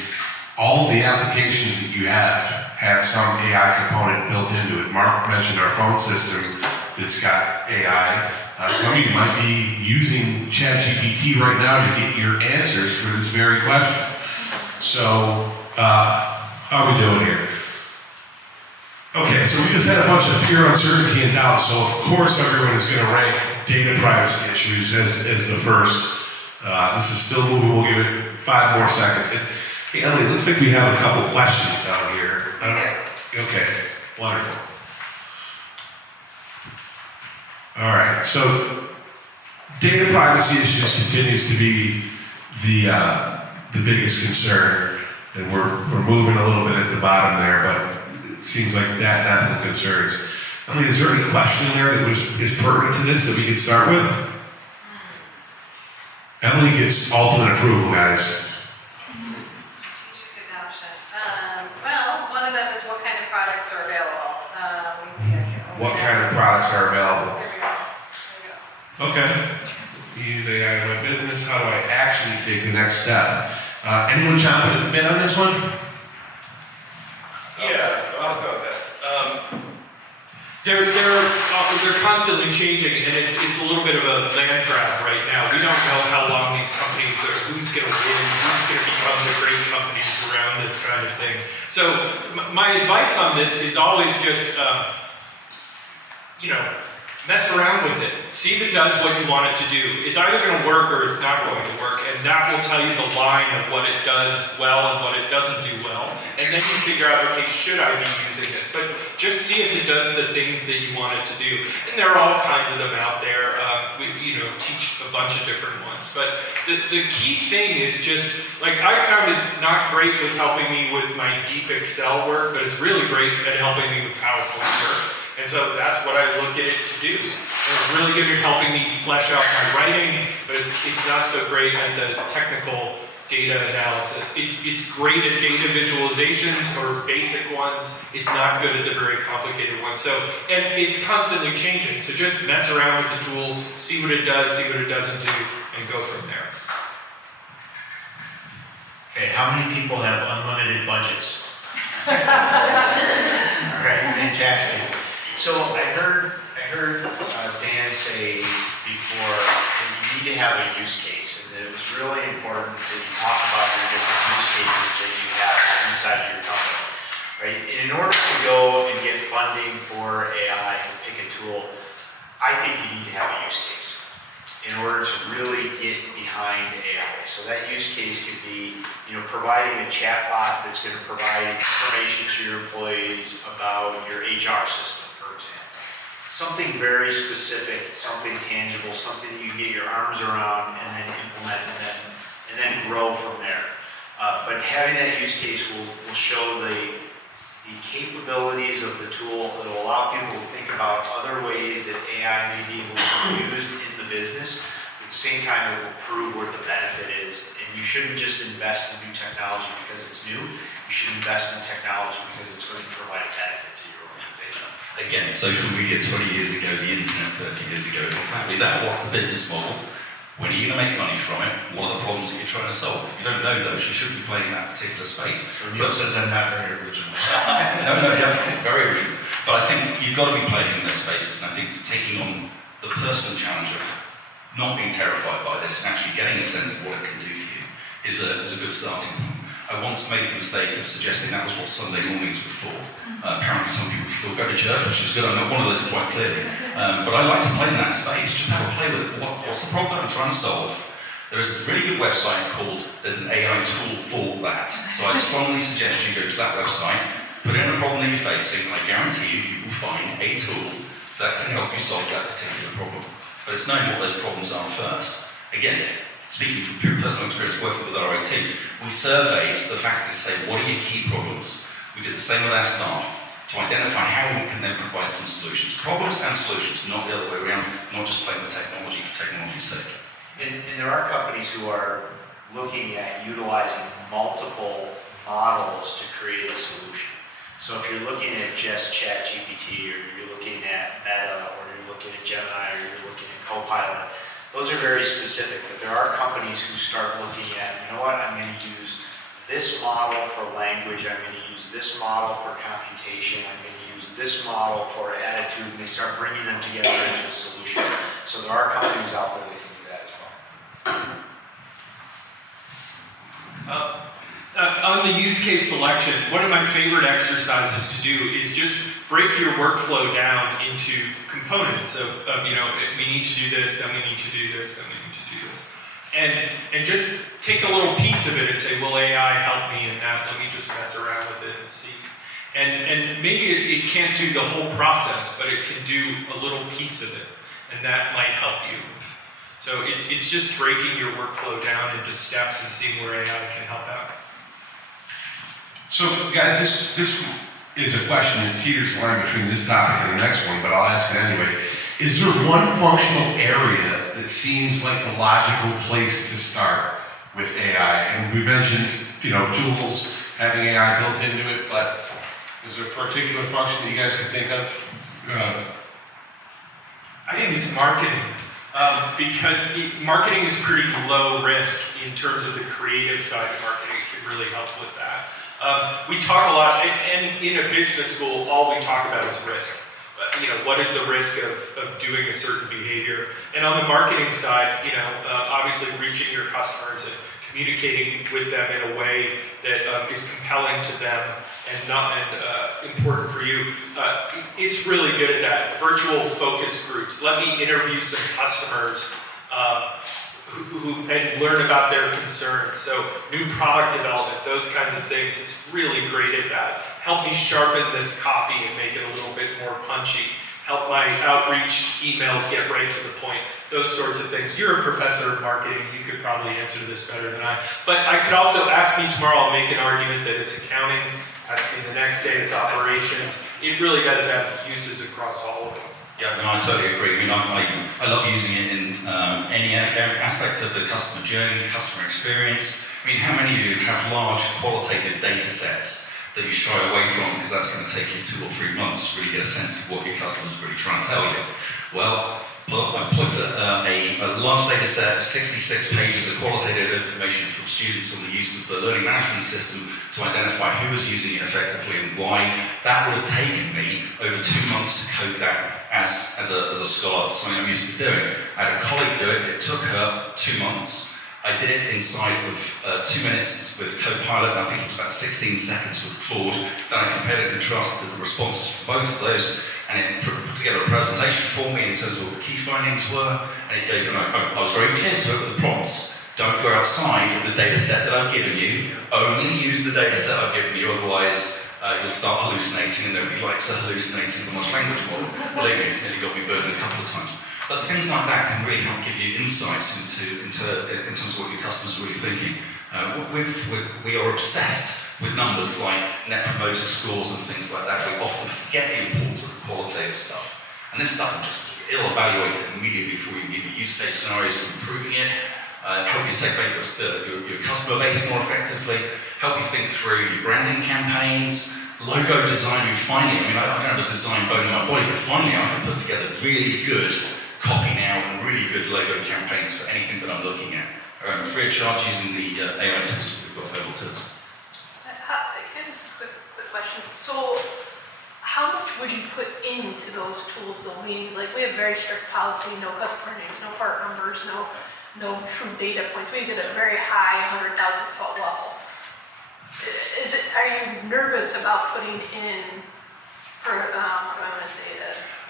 all of the applications that you have some AI component built into it. Mark mentioned our phone system that's got AI. Some of you might be using ChatGPT right now to get your answers for this very question. So, how are we doing here? Okay, so we just had a bunch of fear, uncertainty, and doubt. So of course everyone is going to rank data privacy issues as the first. This is still moving. We'll give it 5 more seconds. Hey, Emily, it looks like we have a couple questions down here. Okay, wonderful. All right, so data privacy issues continues to be the biggest concern, and we're moving a little bit at the bottom there, but it seems like that nothing concerns. I mean, is there any question in there that is pertinent to this that we could start with? Emily gets ultimate approval, guys. Strategic adoption. Well, one of them is what kind of products are available. Let me see, I can open What that. kind of products are available? There we go. There we go. Okay. You use AI in my business. How do I actually take the next step? Anyone chomping at the bit on this one? Yeah, I'll go with that. They're constantly changing, and it's a little bit of a land grab right now. We don't know how long these companies are, who's going to win, who's going to become the great companies around this kind of thing. So my advice on this is always just, mess around with it. See if it does what you want it to do. It's either going to work or it's not going to work, and that will tell you the line of what it does well and what it doesn't do well. And then you figure out, okay, should I be using this? But just see if it does the things that you want it to do. And there are all kinds of them out there. We teach a bunch of different ones. But the key thing is just, like, I found it's not great with helping me with my deep Excel work, but it's really great at helping me with PowerPoint work. And so that's what I look at it to do. And it's really good at helping me flesh out my writing, but it's not so great at the technical data analysis. It's great at data visualizations or basic ones. It's not good at the very complicated ones. So, and it's constantly changing. So just mess around with the tool, see what it does, see what it doesn't do, and go from there. Okay, how many people have unlimited budgets? All right, fantastic. So I heard Dan say before that you need to have a use case, and that it was really important that you talk about your different use cases that you have inside of your company, right? And in order to go and get funding for AI and pick a tool, I think you need to have a use case in order to really get behind AI. So that use case could be, providing a chat bot that's going to provide information to your employees about your HR system, for example. Something very specific, something tangible, something that you can get your arms around and then implement and then grow from there. But having that use case will show the capabilities of the tool. It will allow people to think about other ways that AI may be able to be used in the business. At the same time, it will prove what the benefit is. And you shouldn't just invest in new technology because it's new. You should invest in technology because it's going to provide benefit to your organization. Again, social media 20 years ago, the internet 30 years ago, exactly that. What's the business model? When are you going to make money from it? What are the problems that you're trying to solve? If you don't know those, you shouldn't be playing in that particular space. So Neil says I'm not very original. No, definitely, very original. But I think you've got to be playing in those spaces, and I think taking on the personal challenge of not being terrified by this and actually getting a sense of what it can do for you is a good starting point. I once made the mistake of suggesting that was what Sunday mornings were for. Apparently some people still go to church, which is good. I know one of those quite clearly. But I like to play in that space. Just have a play with it. What's the problem I'm trying to solve? There is a really good website called, there's an AI tool for that. So I'd strongly suggest you go to that website, put in a problem that you're facing. I guarantee you will find a tool that can help you solve that particular problem. But it's knowing what those problems are first. Again, speaking from pure personal experience working with our IT, we surveyed the faculty to say, what are your key problems? We did the same with our staff to identify how we can then provide some solutions. Problems and solutions, not the other way around, not just playing with technology for technology's sake. And there are companies who are looking at utilizing multiple models to create a solution. So if you're looking at just ChatGPT, or you're looking at Meta, or you're looking at Gemini, or you're looking at Copilot, those are very specific, but there are companies who start looking at, you know what, I'm going to use this model for language, I'm going to use this model for computation, I'm going to use this model for attitude, and they start bringing them together into a solution. So there are companies out there that can do that as well. On the use case selection, one of my favorite exercises to do is just break your workflow down into components of we need to do this, then we need to do this, then we need to do this. And just take a little piece of it and say, will AI help me in that? Let me just mess around with it and see. And maybe it can't do the whole process, but it can do a little piece of it, and that might help you. So it's just breaking your workflow down into steps and seeing where AI can help out. So guys, this is a question that teeters the line between this topic and the next one, but I'll ask it anyway. Is there one functional area that seems like the logical place to start with AI? And we mentioned, tools having AI built into it, but is there a particular function that you guys can think of? I think it's marketing. Because marketing is pretty low risk in terms of the creative side of marketing. It can really help with that. We talk a lot, and in a business school, all we talk about is risk. What is the risk of doing a certain behavior? And on the marketing side, obviously reaching your customers and communicating with them in a way that is compelling to them and important for you. It's really good at that. Virtual focus groups. Let me interview some customers and learn about their concerns. So new product development, those kinds of things. It's really great at that. Help me sharpen this copy and make it a little bit more punchy. Help my outreach emails get right to the point. Those sorts of things. You're a professor of marketing. You could probably answer this better than I. But I could also ask me tomorrow, I'll make an argument that it's accounting. Ask me the next day, it's operations. It really does have uses across all of them. Yeah, no, I totally agree. I love using it in any aspect of the customer journey, customer experience. How many of you have large qualitative data sets that you shy away from because that's going to take you 2 or 3 months to really get a sense of what your customer's really trying to tell you? Well, I plugged a large data set, 66 pages of qualitative information from students on the use of the learning management system to identify who was using it effectively and why. That would have taken me over 2 months to code that as a scholar, something I'm used to doing. I had a colleague do it. It took her 2 months. I did it inside of 2 minutes with Copilot, and I think it was about 16 seconds with Claude. Then I compared and contrasted the responses for both of those, and it put together a presentation for me in terms of what the key findings were, and it gave, I was very clear to it with the prompts. Don't go outside of the data set that I've given you. Only use the data set I've given you, otherwise you'll start hallucinating, and nobody likes a hallucinating large language model. Believe me, it's nearly got me burned a couple of times. But things like that can really help give you insights in terms of what your customer's really thinking. We are obsessed with numbers like net promoter scores and things like that. We often forget the importance of the qualitative stuff. And this stuff will just evaluate it immediately before you give you use case scenarios for improving it, help you segment your customer base more effectively, help you think through your branding campaigns, logo design. I don't have a design bone in my body, but finally I can put together really good copy now and really good logo campaigns for anything that I'm looking at. Free of charge using the AI tools that we've got available to us. This is a quick question. So, how much would you put into those tools though? We have very strict policy, no customer names, no part numbers, no true data points. We use it at a very high 100,000 foot level. are you nervous about putting in, what do I want to say,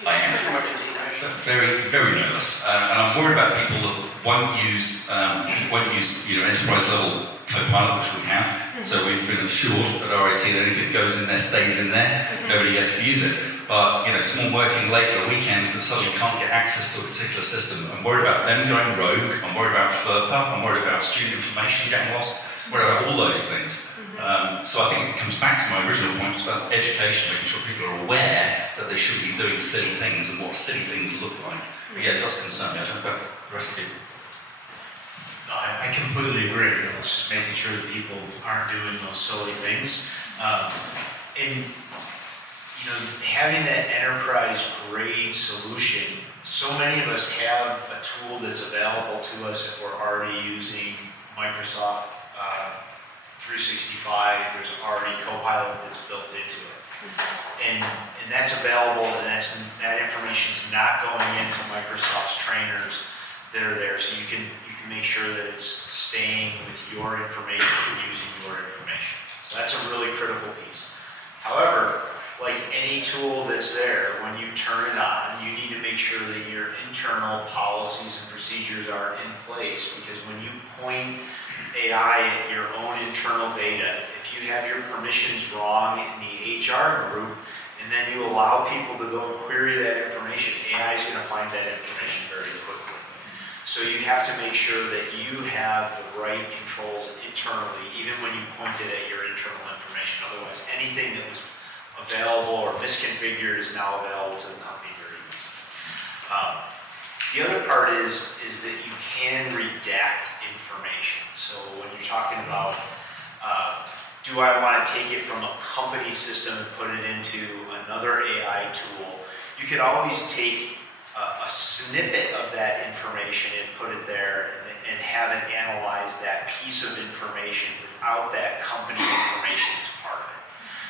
I am. Very, very nervous, and I'm worried about people that won't use enterprise level Copilot, which we have. So we've been assured at RIT that anything that goes in there stays in there. Nobody gets to use it. But someone working late at a weekend that suddenly can't get access to a particular system. I'm worried about them going rogue. I'm worried about FERPA. I'm worried about student information getting lost. I'm worried about all those things. So I think it comes back to my original point about education, making sure people are aware that they shouldn't be doing silly things and what silly things look like. But yeah, it does concern me. I don't know about the rest of you. No, I completely agree. It's just making sure that people aren't doing those silly things. And having that enterprise grade solution, so many of us have a tool that's available to us if we're already using Microsoft 365. There's already Copilot that's built into it, and that's available, and that information is not going into Microsoft's trainers that are there, so you can make sure that it's staying with your information and using your information. So that's a really critical piece. However, like any tool that's there, when you turn it on, you need to make sure that your internal policies and procedures are in place, because when you point AI at your own internal data, if you have your permissions wrong in the HR group, and then you allow people to go and query that information, AI is going to find that information very quickly. So you have to make sure that you have the right controls internally, even when you point it at your internal information. Otherwise, anything that was available or misconfigured is now available to the company very easily. The other part is that you can redact information. So when you're talking about, do I want to take it from a company system and put it into another AI tool? You could always take a snippet of that information and put it there and have it analyze that piece of information without that company information as part of it.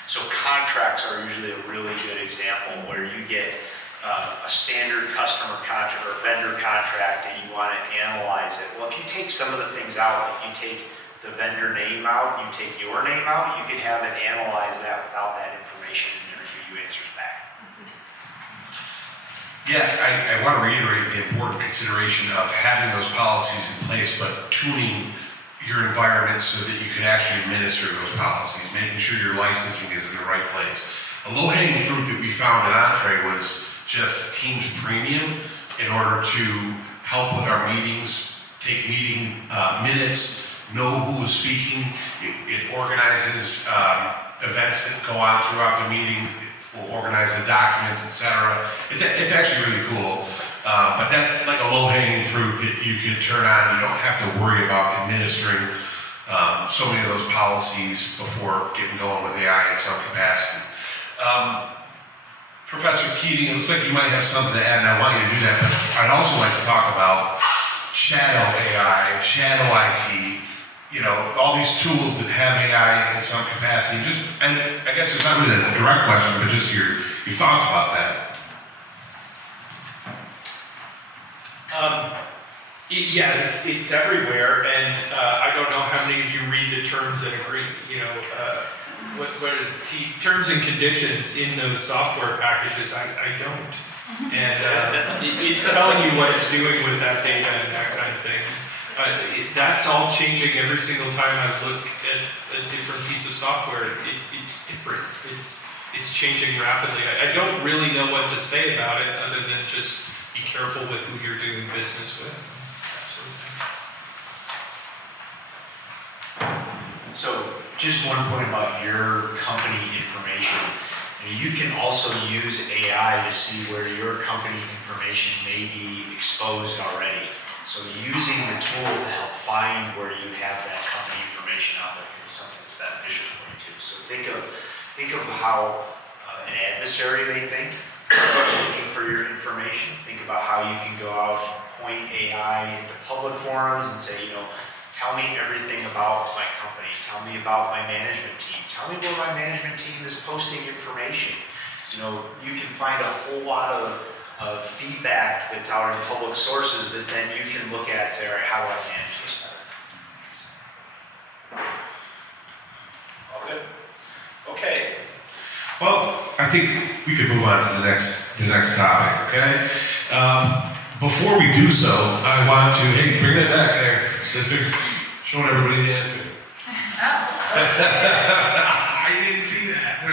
So contracts are usually a really good example where you get a standard customer contract or vendor contract and you want to analyze it. Well, if you take some of the things out, like you take the vendor name out, you take your name out, you can have it analyze that without that information and then give you answers back. Yeah, I want to reiterate the important consideration of having those policies in place, but tuning your environment so that you can actually administer those policies, making sure your licensing is in the right place. A low-hanging fruit that we found at Entre was just Teams Premium in order to help with our meetings, take meeting minutes, know who is speaking. It organizes events that go on throughout the meeting. We'll organize the documents, etc. It's actually really cool, but that's like a low-hanging fruit that you can turn on. You don't have to worry about administering so many of those policies before getting going with AI in some capacity. Professor Keating, it looks like you might have something to add, and I want you to do that, but I'd also like to talk about shadow AI, shadow IT, all these tools that have AI in some capacity. And I guess it's not really a direct question, but just your thoughts about that. Yeah, it's everywhere, and I don't know how many of you read the terms and agree. What are the terms and conditions in those software packages? I don't, and it's telling you what it's doing with that data and that kind of thing. That's all changing every single time I look at a different piece of software. It's different. It's changing rapidly. I don't really know what to say about it other than just be careful with who you're doing business with. Absolutely. So just one point about your company information. You can also use AI to see where your company information may be exposed already. So using the tool to help find where you have that company information out there is something that's beneficial for you too. So think of how an adversary may think, looking for your information. Think about how you can go out and point AI into public forums and say, tell me everything about my company. Tell me about my management team. Tell me where my management team is posting information. You can find a whole lot of feedback that's out in public sources that then you can look at and say, all right, how do I manage this better? All think we could move on to the next topic, okay? Before we do so, I want to, hey, bring that back there, sister. Showing everybody the answer. I didn't see that.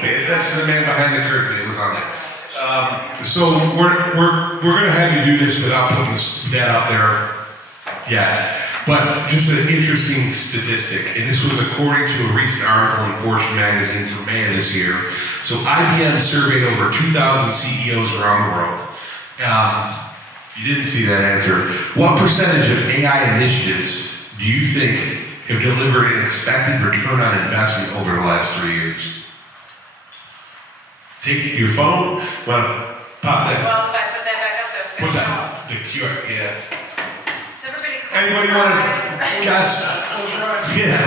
Pay attention to the man behind the curtain. It was on there. So we're going to have you do this without putting that up there yet. But just an interesting statistic, and this was according to a recent article in Fortune magazine from May of this year. So IBM surveyed over 2,000 CEOs around the world. You didn't see that answer. What percentage of AI initiatives do you think have delivered an expected return on investment over the last 3 years? Take your phone, well, pop that. Well, if I put that back up there, it's Put gonna show. that, the QR, yeah. So everybody close Anybody their want eyes. to guess? Yeah.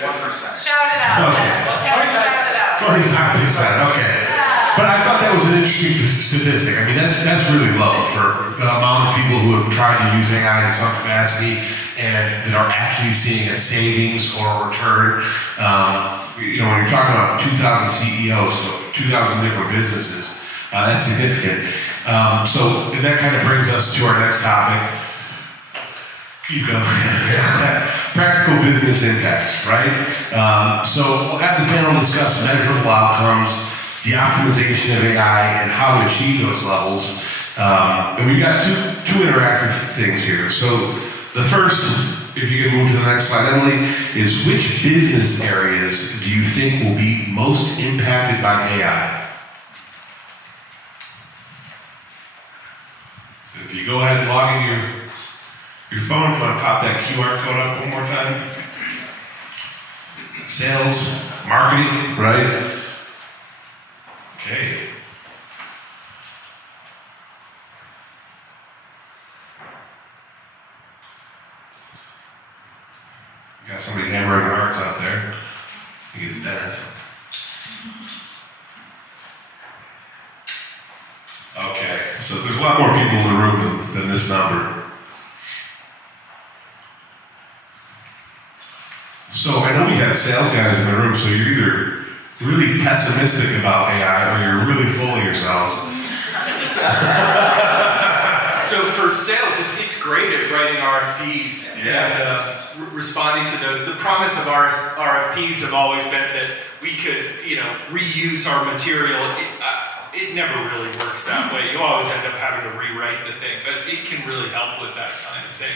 1%. Shout it out. Okay. Shout it out. 45%, okay. But I thought that was an interesting statistic. I mean, that's really low for the amount of people who have tried to use AI in some capacity and that are actually seeing a savings or a return. You know, when you're talking about 2,000 CEOs, so 2,000 different businesses, that's significant. So and that kind of brings us to our next topic. Keep going. Practical business impacts, right? So we'll have the panel discuss measurable outcomes, the optimization of AI, and how to achieve those levels. And we've got two interactive things here. So the first, if you can move to the next slide, Emily, is which business areas do you think will be most impacted by AI? So if you go ahead and log in your phone, if you want to pop that QR code up one more time. Sales, marketing, right? Okay. Got somebody hammering hearts out there. I think it's Dennis. Okay, so there's a lot more people in the room than this number. So I know we have sales guys in the room, so you're either really pessimistic about AI or you're really full of yourselves. So for sales, it's great at writing RFPs and responding to those. The promise of our RFPs have always been that we could, reuse our material. It never really works that way. You always end up having to rewrite the thing, but it can really help with that kind of thing.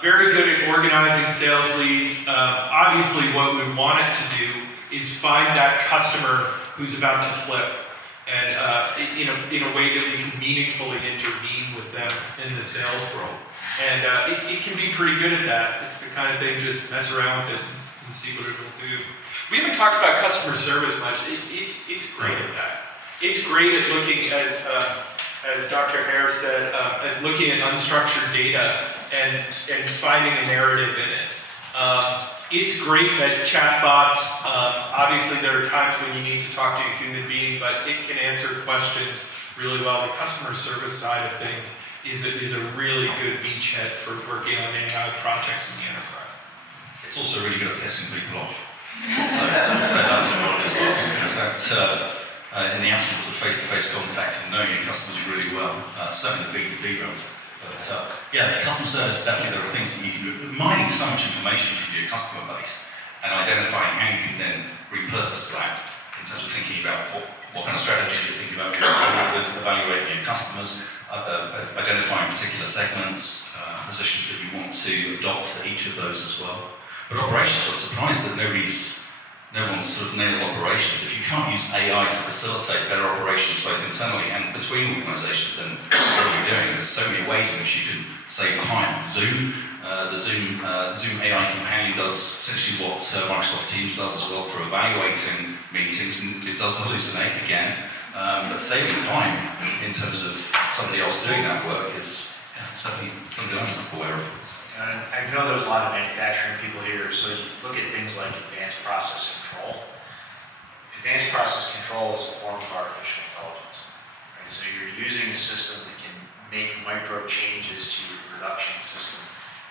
Very good at organizing sales leads. Obviously, what we want it to do is find that customer who's about to flip, and in a way that we can meaningfully intervene with them in the sales world. And it can be pretty good at that. It's the kind of thing, just mess around with it and see what it will do. We haven't talked about customer service much. It's great at that. It's great at looking, as Dr. Hare said, at looking at unstructured data and finding a narrative in it. It's great at chatbots. Obviously, there are times when you need to talk to a human being, but it can answer questions really well. The customer service side of things is a really good beachhead for working on AI projects in the enterprise. It's also really good at pissing people off. So that in the absence of face-to-face contact and knowing your customers really well, certainly the B2B realm. But customer service, definitely there are things that you can do. Mining so much information from your customer base and identifying how you can then repurpose that in terms of thinking about what kind of strategies you're thinking about with evaluating your customers, identifying particular segments, positions that you want to adopt for each of those as well. But operations, I'm surprised that no one's sort of nailed operations. If you can't use AI to facilitate better operations both internally and between organizations, then what are you doing? There's so many ways in which you can save time. The Zoom AI companion does essentially what Microsoft Teams does as well for evaluating meetings, and it does hallucinate again. But saving time in terms of somebody else doing that work is something else I'm aware of. I know there's a lot of manufacturing people here, so you look at things like advanced process control. Advanced process control is a form of artificial intelligence. Right? So you're using a system that can make micro changes to your production system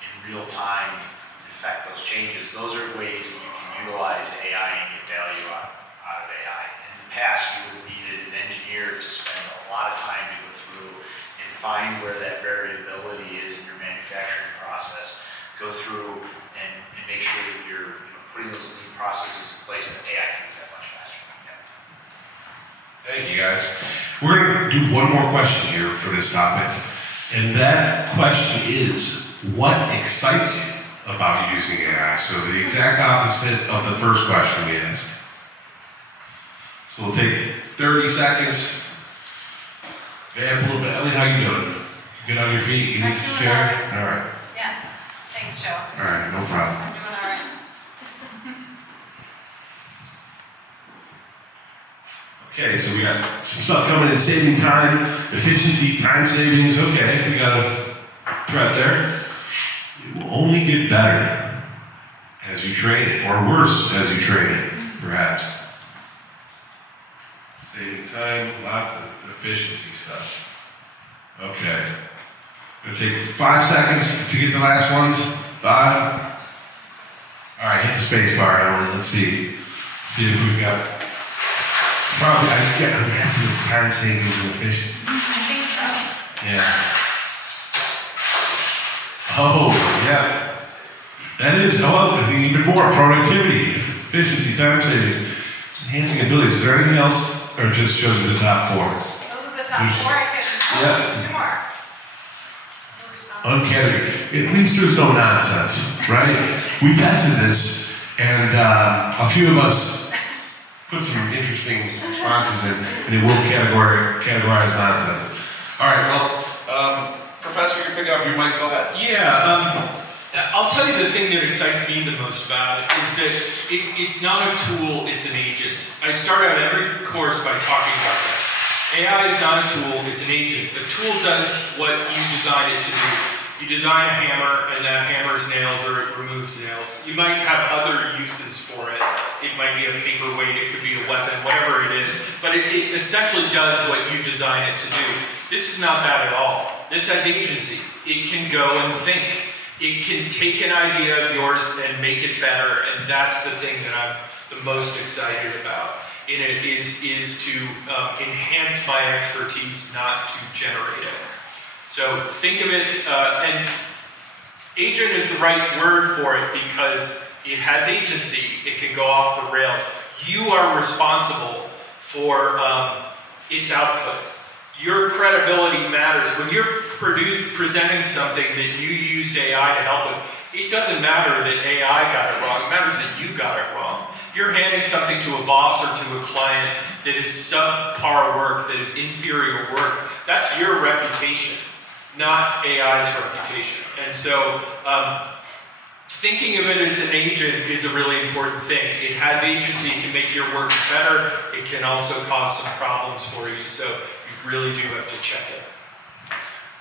in real time and affect those changes. Those are ways that you can utilize AI and get value out of AI. And past, you would needed an engineer to spend a lot of time to go through and find where that variability is in your manufacturing process, go through and make sure that you're putting those new processes in place, but AI can do that much faster. Thank you, guys. We're going to do one more question here for this topic, and that question is, what excites you about using AI? So the exact opposite of the first question we asked. So we'll take 30 seconds, vamp a little bit. Ellie, how you doing? You good on your feet? You need to stare? All right. Yeah, thanks, Joe. All right, no problem. I'm doing all right. Okay, so we got some stuff coming in, saving time, efficiency, time savings. Okay, we got a thread there. It will only get better as you train it, or worse as you train it, perhaps. Saving time, lots of efficiency stuff. Okay. Gonna take 5 seconds to get the last ones. 5. All right, hit the space bar, Emily. Let's see. See if we've got. Probably, I'm guessing it's time savings and efficiency. I think so. Yeah. Oh, yeah. That is, even more productivity, efficiency, time saving, enhancing abilities. Is there anything else, or it just shows you the top 4? Those are the top 4. I can Yeah. 2 more. Uncanny. At least there's no nonsense, right? We tested this, and a few of us put some interesting responses in, and it will categorize nonsense. All right, well, Professor, you pick up your mic, go ahead. Yeah, I'll tell you the thing that excites me the most about it is that it's not a tool, it's an agent. I start out every course by talking about this. AI is not a tool, it's an agent. A tool does what you design it to do. You design a hammer, and that hammers nails or it removes nails. You might have other uses for it. It might be a paperweight, it could be a weapon, whatever it is. But it essentially does what you design it to do. This is not that at all. This has agency. It can go and think. It can take an idea of yours and make it better, and that's the thing that I'm the most excited about in it is to enhance my expertise, not to generate it. So think of it, and agent is the right word for it because it has agency. It can go off the rails. You are responsible for its output. Your credibility matters. When you're presenting something that you used AI to help with, it doesn't matter that AI got it wrong. It matters that you got it wrong. You're handing something to a boss or to a client that is subpar work, that is inferior work. That's your reputation, not AI's reputation. And so thinking of it as an agent is a really important thing. It has agency, it can make your work better. It can also cause some problems for you. So you really do have to check it.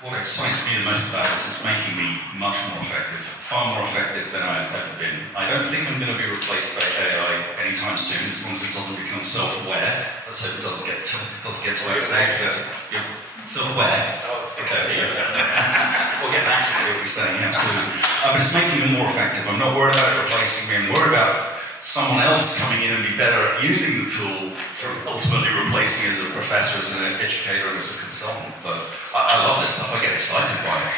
What excites me the most about this is making me much more effective, far more effective than I've ever been. I don't think I'm going to be replaced by AI anytime soon, as long as it doesn't become self-aware. Let's hope it doesn't get to that stage. Self-aware. Okay, there you go. We'll get an accent, you'll be saying, absolutely. But it's making me more effective. I'm not worried about it replacing me. I'm worried about someone else coming in and be better at using the tool to ultimately replace me as a professor, as an educator, and as a consultant. But I love this stuff. I get excited by it.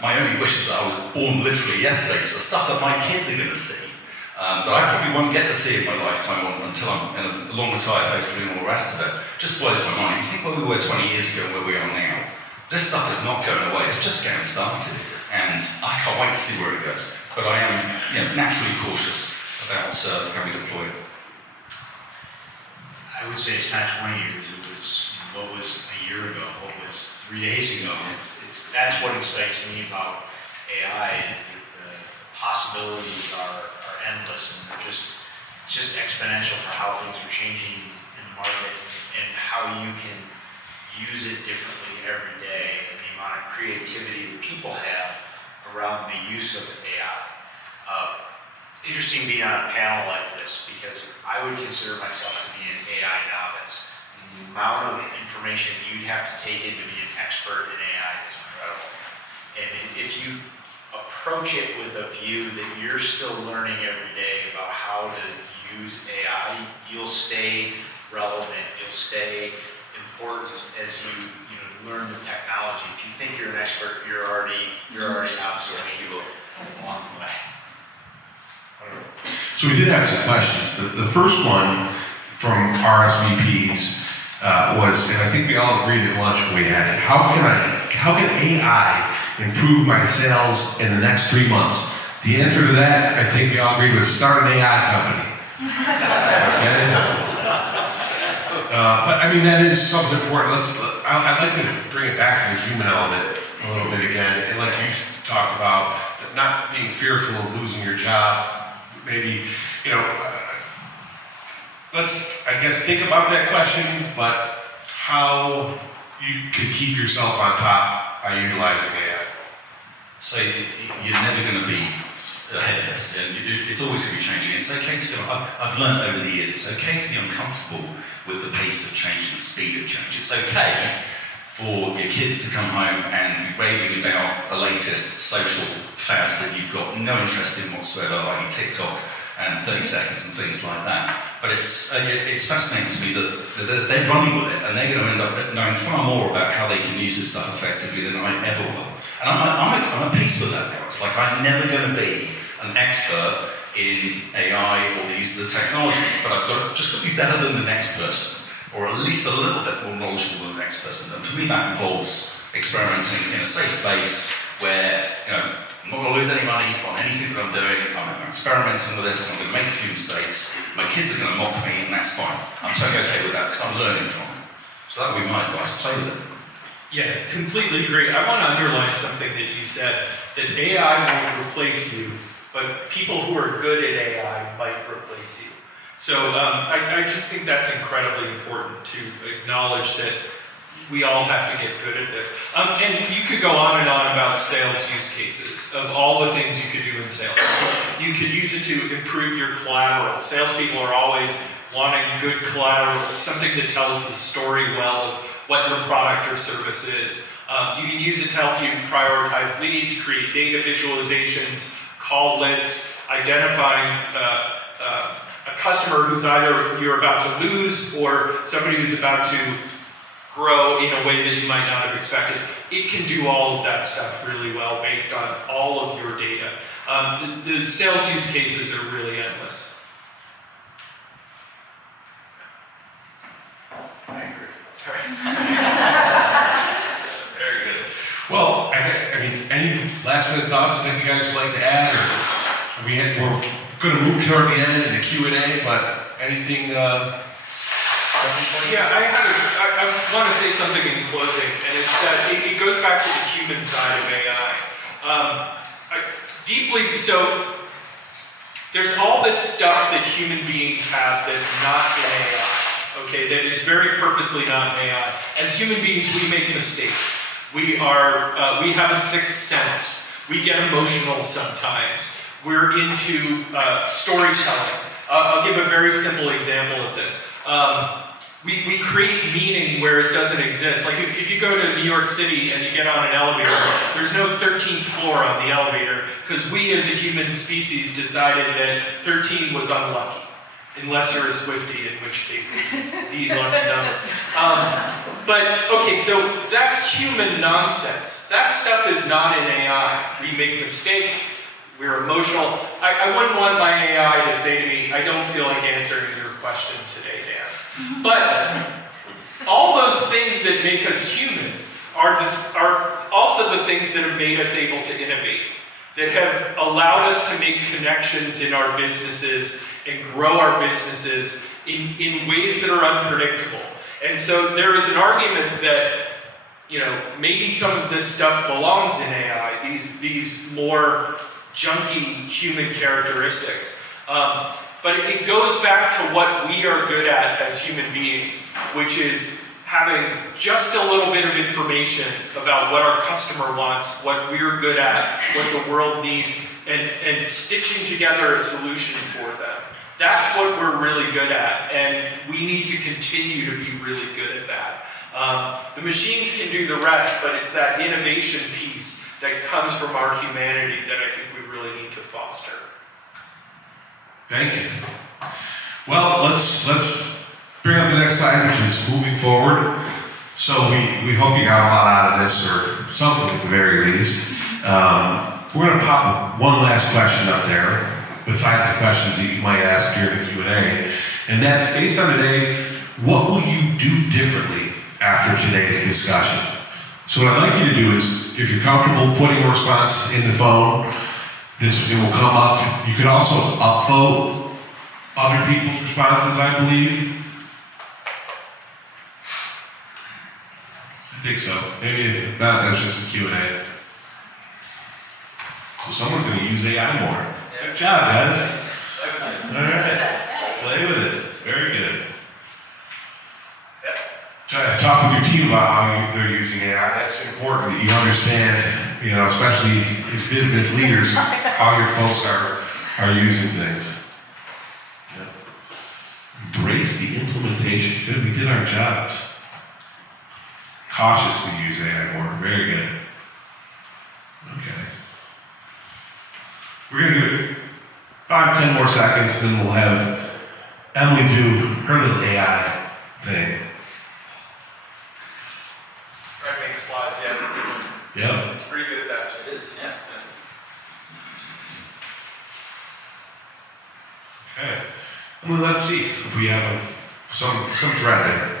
My only wish is that I was born literally yesterday. It's the stuff that my kids are going to see. That I probably won't get to see in my lifetime until I'm in a long retired, hopefully, and all the rest of it. Just blows my mind. You think where we were 20 years ago and where we are now. This stuff is not going away. It's just getting started. And I can't wait to see where it goes. But I am naturally cautious about how we deploy it. I would say it's not 20 years. It was what was a year ago, what was 3 days ago. That's what excites me about AI is that the possibilities are endless, and it's just exponential for how things are changing in the market and how you can use it differently every day, and the amount of creativity that people have around the use of AI. Interesting being on a panel like this because I would consider myself to be an AI novice. And the amount of information you'd have to take in to be an expert in AI is incredible. And if you approach it with a view that you're still learning every day about how to use AI, you'll stay relevant, you'll stay important as you learn the technology. If you think you're an expert, you're already obsolete along the way. So we did have some questions. The first one from RSVPs was, and I think we all agreed at lunch when we had it, how can AI improve my sales in the next 3 months? The answer to that, I think we all agreed, was start an AI company. But I mean, that is something important. I'd like to bring it back to the human element a little bit again. And like you talked about, not being fearful of losing your job. Maybe, let's, I guess, think about that question, but how you could keep yourself on top by utilizing AI. So you're never going to be ahead of this, and it's always going to be changing. It's okay to feel, I've learned over the years, it's okay to be uncomfortable with the pace of change and the speed of change. It's okay for your kids to come home and be raving about the latest social fads that you've got no interest in whatsoever, like TikTok and 30 seconds and things like that. But it's fascinating to me that they're running with it, and they're going to end up knowing far more about how they can use this stuff effectively than I ever will. And I'm at peace with that now. It's like I'm never going to be an expert in AI or the use of the technology, but just got to be better than the next person, or at least a little bit more knowledgeable than the next person. And for me, that involves experimenting in a safe space where, I'm not going to lose any money on anything that I'm doing. I'm experimenting with this. I'm going to make a few mistakes. My kids are going to mock me, and that's fine. I'm totally okay with that because I'm learning from it. So that would be my advice. Play with it. Yeah, completely agree. I want to underline something that you said, that AI won't replace you, but people who are good at AI might replace you. So I just think that's incredibly important to acknowledge that we all have to get good at this. And you could go on and on about sales use cases of all the things you could do in sales. You could use it to improve your collateral. Salespeople are always wanting good collateral, something that tells the story well of what your product or service is. You can use it to help you prioritize leads, create data visualizations, call lists, identifying a customer who's either you're about to lose or somebody who's about to grow in a way that you might not have expected. It can do all of that stuff really well based on all of your data. The sales use cases are really endless. I agree. Very good. Well, I mean, any last minute thoughts that you guys would like to add? Or we're going to move toward the end in the Q&A, but anything? Yeah, I want to say something in closing, and it's that it goes back to the human side of AI. So there's all this stuff that human beings have that's not in AI, okay, that is very purposely not in AI. As human beings, we make mistakes. We have a sixth sense. We get emotional sometimes. We're into storytelling. I'll give a very simple example of this. We create meaning where it doesn't exist. Like if you go to New York City and you get on an elevator, there's no 13th floor on the elevator because we as a human species decided that 13 was unlucky. Unless you're a Swiftie, in which case it's the lucky number. But okay, so that's human nonsense. That stuff is not in AI. We make mistakes, we're emotional. I wouldn't want my AI to say to me, I don't feel like answering your question today, Dan. But all those things that make us human are also the things that have made us able to innovate, that have allowed us to make connections in our businesses and grow our businesses in ways that are unpredictable. And so there is an argument that, maybe some of this stuff belongs in AI, these more junky human characteristics. But it goes back to what we are good at as human beings, which is having just a little bit of information about what our customer wants, what we're good at, what the world needs, and stitching together a solution for them. That's what we're really good at, and we need to continue to be really good at that. The machines can do the rest, but it's that innovation piece that comes from our humanity that I think we really need to foster. Thank you. Well, let's bring up the next slide, which is moving forward. So we hope you got a lot out of this, or something at the very least. We're gonna pop one last question up there, besides the questions that you might ask during the Q&A, and that's based on today, what will you do differently after today's discussion? So what I'd like you to do is, if you're comfortable putting a response in the phone, it will come up. You could also upvote other people's responses, I believe. I think so. Maybe not, that's just a Q&A. So someone's gonna use AI more. Good job, guys. All right, play with it. Very good. Try to talk with your team about how they're using AI. That's important that you understand, especially as business leaders, how your folks are using things. Yeah. Embrace the implementation. Good, we did our jobs. Cautiously use AI more. Very good. Okay. We're gonna give it 5-10 more seconds, then we'll have Emily do her little AI thing. Try to make slides, yeah, it's good. Yep. It's pretty good at that. It is, yeah. Okay. Well, let's see if we have some thread there.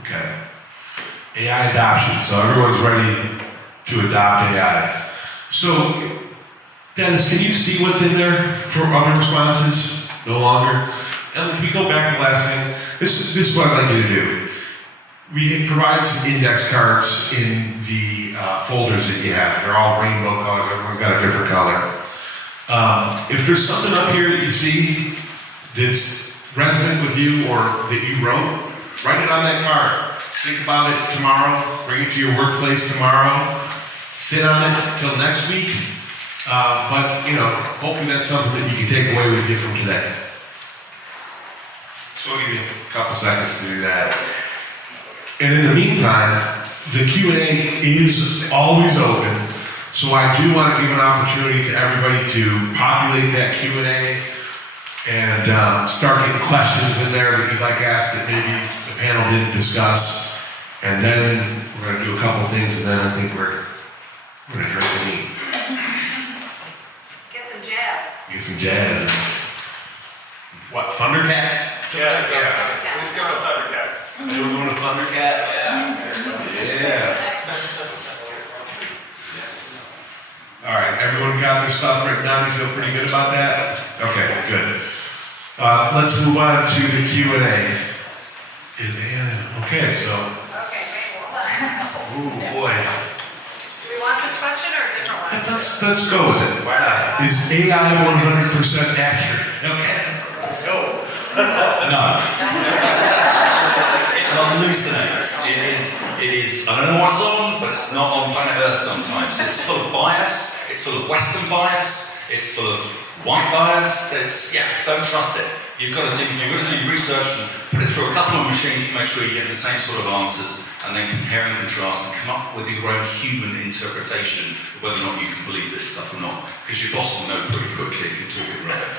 Okay. AI adoption. So everyone's ready to adopt AI. So, Dennis, can you see what's in there for other responses? No longer? And if we go back to the last thing, this is what I'd like you to do. We provide some index cards in the folders that you have. They're all rainbow colors. Everyone's got a different color. If there's something up here that you see that's resonant with you or that you wrote, write it on that card. Think about it tomorrow. Bring it to your workplace tomorrow. Sit on it till next week. But hoping that's something that you can take away with you from today. So I'll give you a couple seconds to do that. And in the meantime, the Q&A is always open. So I do want to give an opportunity to everybody to populate that Q&A and start getting questions in there that you'd like asked that maybe the panel didn't discuss. And then we're going to do a couple things, and then I think we're going to drink and eat. Get some jazz. Get some jazz. What, Thundercat? Yeah. Let's go to Thundercat. Anyone going to Thundercat? Yeah. All right, everyone got their stuff written down? You feel pretty good about that? Okay, good. Let's move on to the Q&A. Okay, so. Okay, wait, hold on. Ooh, boy. Do we want this question or a different one? Let's go with it. Why not? Is AI 100% accurate? Okay. Go. No. It hallucinates. It is, I don't know what's on, but it's not on planet Earth sometimes. It's full of bias, it's full of Western bias, it's full of white bias. Don't trust it. You've got to do research and put it through a couple of machines to make sure you get the same sort of answers, and then compare and contrast and come up with your own human interpretation of whether or not you can believe this stuff or not. Because your boss will know pretty quickly if you talk it right.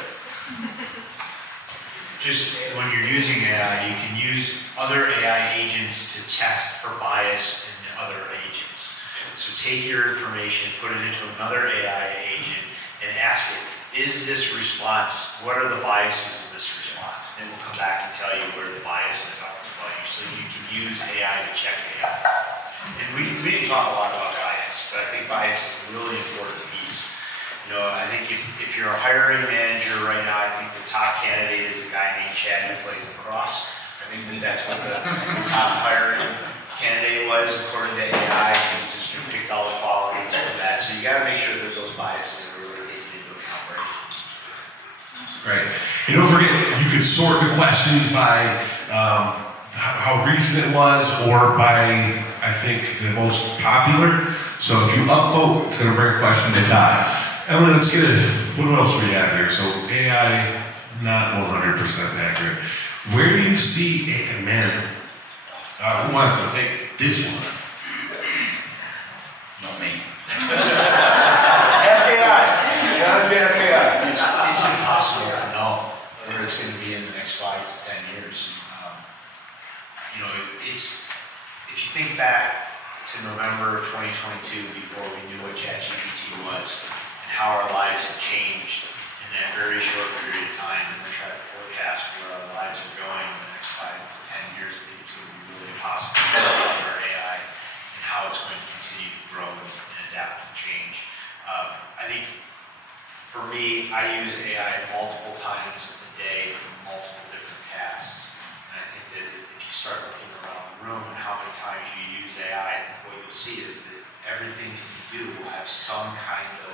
Just when you're using AI, you can use other AI agents to test for bias in other agents. So take your information, put it into another AI agent, and ask it, is this response, what are the biases of this response? And it will come back and tell you where the biases are. So you can use AI to check AI. And we didn't talk a lot about bias, but I think bias is a really important piece. I think if you're a hiring manager right now, I think the top candidate is a guy named Chad who plays lacrosse. I think that's what the top hiring candidate was according to AI. He just picked all the qualities from that. So you got to make sure that those biases are really taken into account, Right. And don't forget, you can sort the questions by how recent it was or by, I think, the most popular. So if you upvote, it's going to bring a question to top. Emily, let's get it. What else do we have here? So AI, not 100% accurate. Where do you see AI? Man, who wants to take this one? Not me. if you think back to November of 2022, before we knew what ChatGPT was, and how our lives have changed in that very short period of time, and we're trying to forecast where our lives are going in the next 5 to 10 years, I think it's going to be really impossible to know our AI and how it's going to continue to grow and adapt and change. I think for me, I use AI multiple times a day for multiple different tasks. And I think that if you start looking around the room and how many times you use AI, I think what you'll see is that everything that you do will have some kind of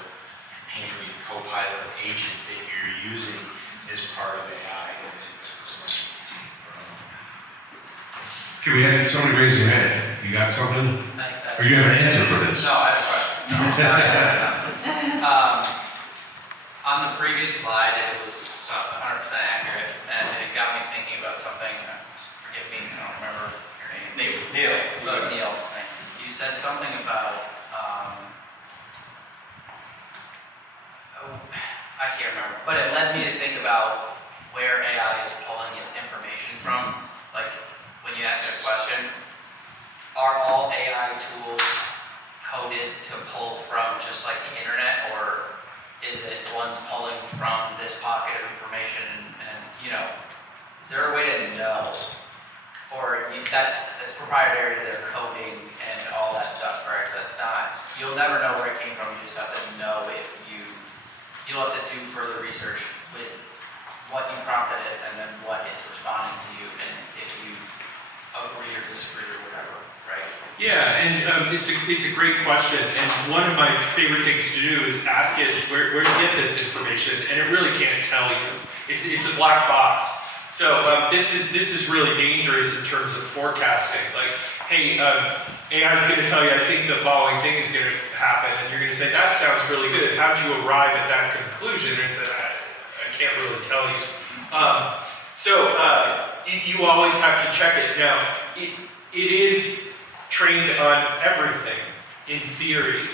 companion co-pilot agent that you're using as part of AI. It's going to continue to grow. Okay, we had somebody raise their hand. You got something? Or you have an answer for this? No, I have a question. On the previous slide, it was 100% accurate, and it got me thinking about something. Forgive me, I don't remember your name. Neil. Neil. Thank you. You said something about, I can't remember, but it led me to think about where AI is pulling its information from. Like, when you ask it a question, are all AI tools coded to pull from just like the internet, or is it one's pulling from this pocket of information and you know, is there a way to know? Or that's proprietary to their coding and all that stuff, correct? That's not, you'll never know where it came from, you just have to know if you'll have to do further research with what you prompted it and then what it's responding to you and if you agree or disagree or whatever, right? Yeah, and it's a great question, and one of my favorite things to do is ask it where to get this information, and it really can't tell you. It's a black box. So this is really dangerous in terms of forecasting. Like, hey, AI is going to tell you, I think the following thing is going to happen, and you're going to say, that sounds really good. How did you arrive at that conclusion? And say, I can't really tell you. You always have to check it. Now, it is trained on everything in theory.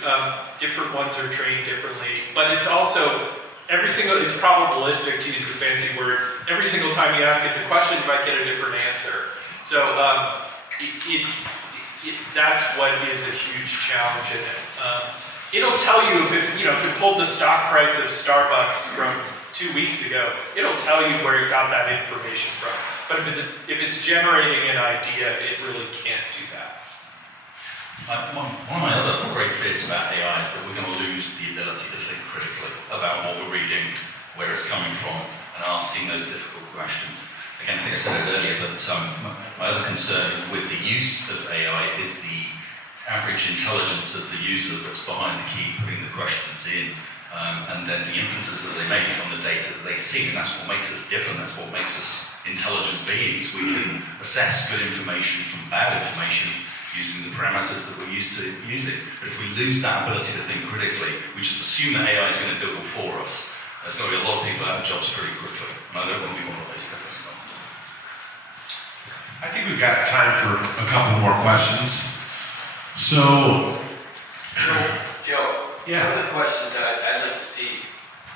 Different ones are trained differently, but it's also it's probabilistic, to use a fancy word. Every single time you ask it the question, you might get a different answer. So that's what is a huge challenge in it. It'll tell you if it pulled the stock price of Starbucks from 2 weeks ago, it'll tell you where it got that information from. But if it's generating an idea, it really can't do that. One of my other great fears about AI is that we're going to lose the ability to think critically about what we're reading, where it's coming from, and asking those difficult questions. Again, I think I said it earlier, but my other concern with the use of AI is the average intelligence of the user that's behind the key, putting the questions in, and then the inferences that they make on the data that they see, and that's what makes us different, that's what makes us intelligent beings. We can assess good information from bad information using the parameters that we're used to using. But if we lose that ability to think critically, we just assume that AI is going to do it all for us. There's going to be a lot of people out of jobs pretty quickly, and I don't want to be one of those things. I think we've got time for a couple more questions. So, Joe, yeah. one of the questions I'd like to see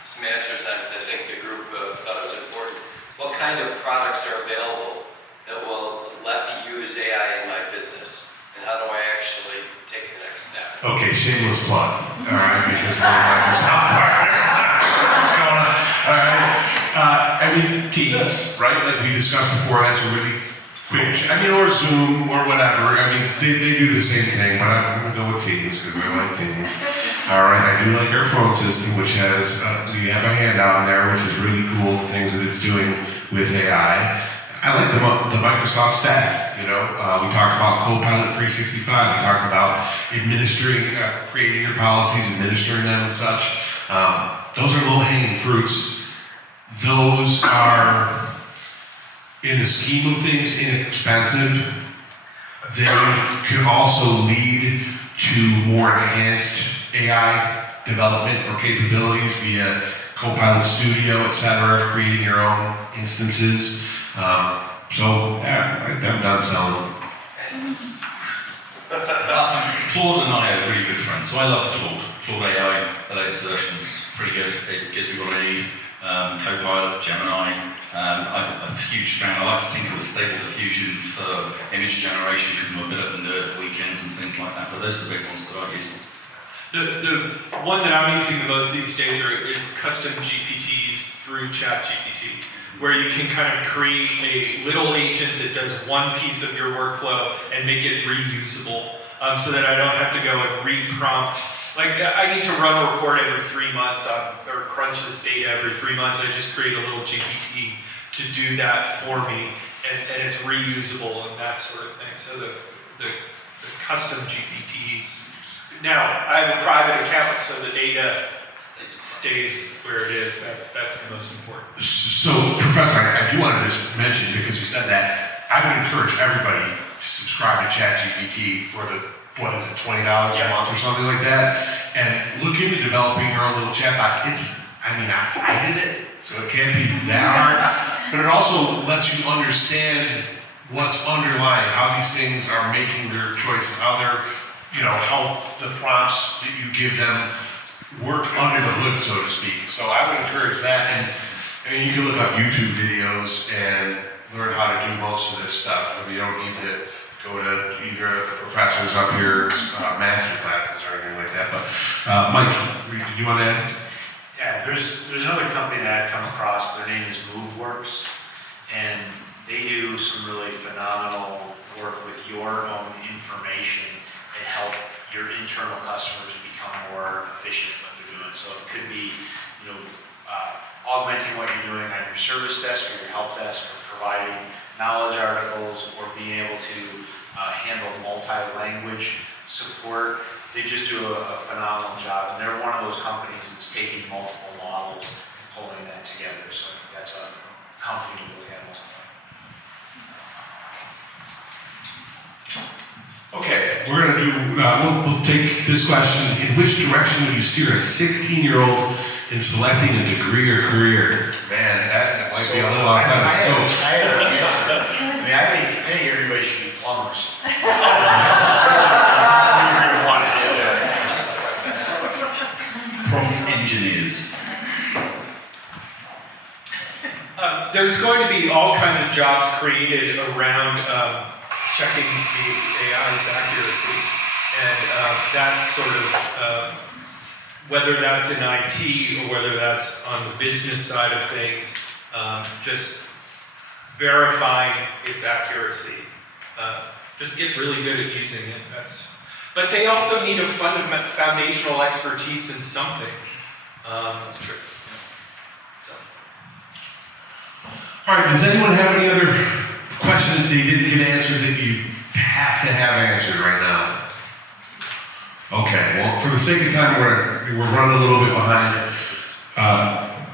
some answers on, because I think the group thought it was important. What kind of products are available that will let me use AI in my business? And how do I actually take the next step? Okay, shameless plug. All right, because we're Microsoft partners. What's going on? All right. Teams, right? Like we discussed before, that's a really quick. Or Zoom or whatever. They do the same thing, but I'm going to go with Teams because I like Teams. All right, I do like our phone system, which has, we have a handout in there, which is really cool, the things that it's doing with AI. I like the Microsoft stack, we talked about Copilot 365, we talked about creating your policies, administering them and such. Those are low-hanging fruits. Those are, in the scheme of things, inexpensive. They can also lead to more enhanced AI development or capabilities via Copilot Studio, etc., creating your own instances. I'm done selling. Claude and I are really good friends, so I love Claude AI. The latest version's pretty good. It gives me what I need. Copilot, Gemini, I'm a huge fan. I like to tinker with Stable Diffusion for image generation because I'm a bit of a nerd at weekends and things like that, but those are the big ones that I use. The one that I'm using the most these days is custom GPTs through ChatGPT, where you can kind of create a little agent that does one piece of your workflow and make it reusable, so that I don't have to go and re-prompt. Like, I need to run a report every 3 months or crunch this data every 3 months. I just create a little GPT to do that for me, and it's reusable and that sort of thing. So the custom GPTs. Now, I have a private account, so the data stays where it is. That's the most important. So, Professor, I do want to just mention, because you said that, I would encourage everybody to subscribe to ChatGPT for the, what is it, $20 a month or something like that, and look into developing your own little chatbots. I did it, so it can't be that hard, but it also lets you understand what's underlying, how these things are making their choices, how they're, how the prompts that you give them work under the hood, so to speak. So I would encourage that, and you can look up YouTube videos and learn how to do most of this stuff. You don't need to go to either of the professors up here's master classes or anything like that. But Mike, did you want to add? Yeah, there's another company that I've come across. Their name is MoveWorks, and they do some really phenomenal work with your own information and help your internal customers become more efficient at what they're doing. So it could be, augmenting what you're doing on your service desk or your help desk, or providing knowledge articles, or being able to handle multi-language support. They just do a phenomenal job, and they're one of those companies that's taking multiple models and pulling that together. So I think that's a company to really have. Okay, we're going to do, we'll take this question. In which direction would you steer a 16-year-old in selecting a degree or career? Man, that might be a little outside the scope. I had an answer. I think everybody should be plumbers. Prompt engineers. There's going to be all kinds of jobs created around checking the AI's accuracy, and that sort of, whether that's in IT or whether that's on the business side of things, just verifying its accuracy. Just get really good at using it. But they also need a foundational expertise in something. That's true. All right, does anyone have any other question that they didn't get answered that you have to have answered right now? Okay, well, for the sake of time, we're running a little bit behind.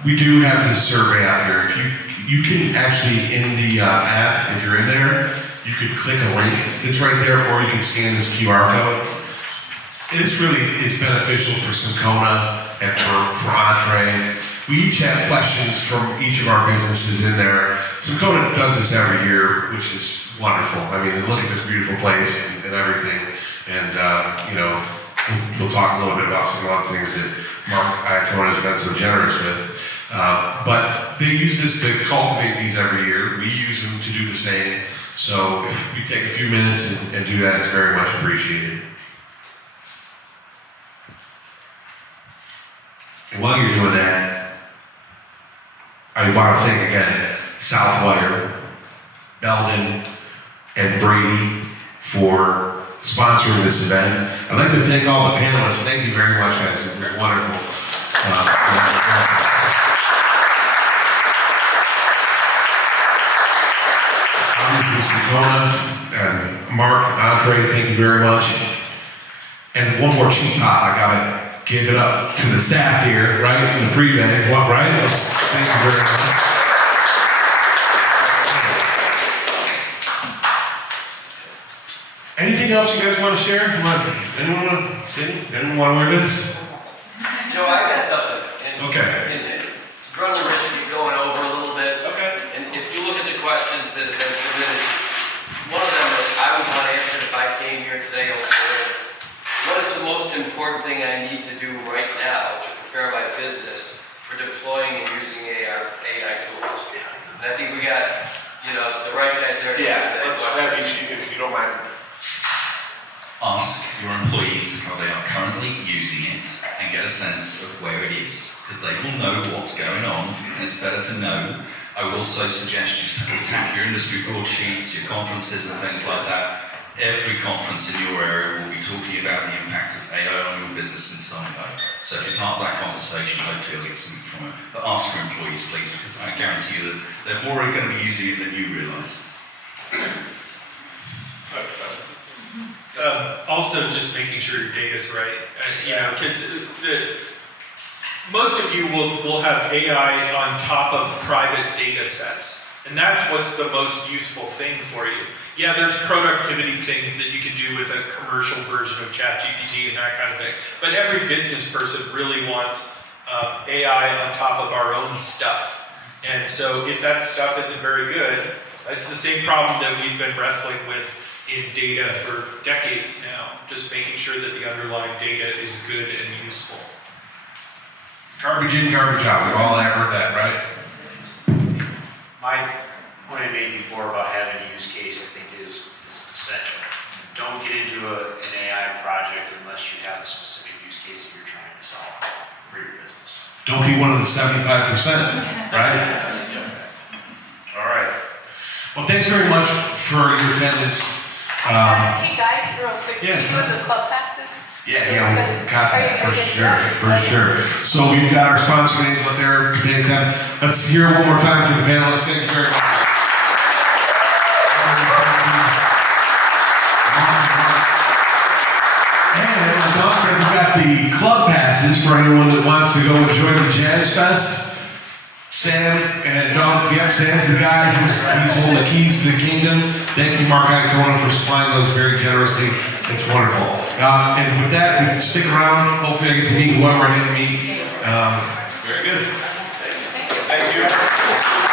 We do have this survey out here. If you can actually, in the app, if you're in there, you could click a link that's right there, or you can scan this QR code. This really is beneficial for Syncona and for Entre. We each have questions from each of our businesses in there. Syncona does this every year, which is wonderful. I mean, look at this beautiful place and everything. And, we'll talk a little bit about some of the things that Mark Iacona has been so generous with. But they use this to cultivate these every year. We use them to do the same. So if you take a few minutes and do that, it's very much appreciated. And while you're doing that, I want to thank again Southwire, Belden, and Brady for sponsoring this event. I'd like to thank all the panelists. Thank you very much, guys. It was wonderful. Obviously, Syncona and Mark and Entre, thank you very much. And one more cheap pop. I gotta give it up to the staff here, right, in the pre-bag, right? Thank you very much. Anything else you guys want to share? Anyone want to see? Anyone want to wear this? Joe, I got something. Okay. And run the risk of going over a little bit. Okay. And if you look at the questions that have been submitted, one of them that I would want answered if I came here today over there, what is the most important thing I need to do right now to prepare my business for deploying and using AI tools? And I think we got, the right guys there to answer that Let's question. have you, if you don't mind. Ask your employees how they are currently using it and get a sense of where it is, because they will know what's going on, and it's better to know. I would also suggest just attack your industry broadsheets, your conferences and things like that. Every conference in your area will be talking about the impact of AI on your business in some way. So if you're part of that conversation, hopefully you'll get something from it. But ask your employees, please, because I guarantee you that they're more going to be using it than you realise. Also, just making sure your data's right, because most of you will have AI on top of private data sets, and that's what's the most useful thing for you. Yeah, there's productivity things that you can do with a commercial version of ChatGPT and that kind of thing, but every business person really wants AI on top of our own stuff. And so if that stuff isn't very good, it's the same problem that we've been wrestling with in data for decades now, just making sure that the underlying data is good and useful. Garbage in, garbage out, we've all heard that, right? My point I made before about having a use case, I think is essential. Don't get into an AI project unless you have a specific use case that you're trying to solve for your business. Don't be one of the 75%, right? All right. Well, thanks very much for your attendance. Hey guys, real quick, Yeah. you doing the club passes? Yeah, we got that for sure. So we've got our sponsor names up there. Thank them. Let's hear it one more time for the panelists. Thank you very much. And also we've got the club passes for anyone that wants to go enjoy the Jazz Fest. Sam and Don, yep, Sam's the guy. He's holding the keys to the kingdom. Thank you, Mark Iacono, for supplying those very generously. It's wonderful. And with that, we can stick around. Hopefully I get to meet whoever I need to meet. Very good. Thank you.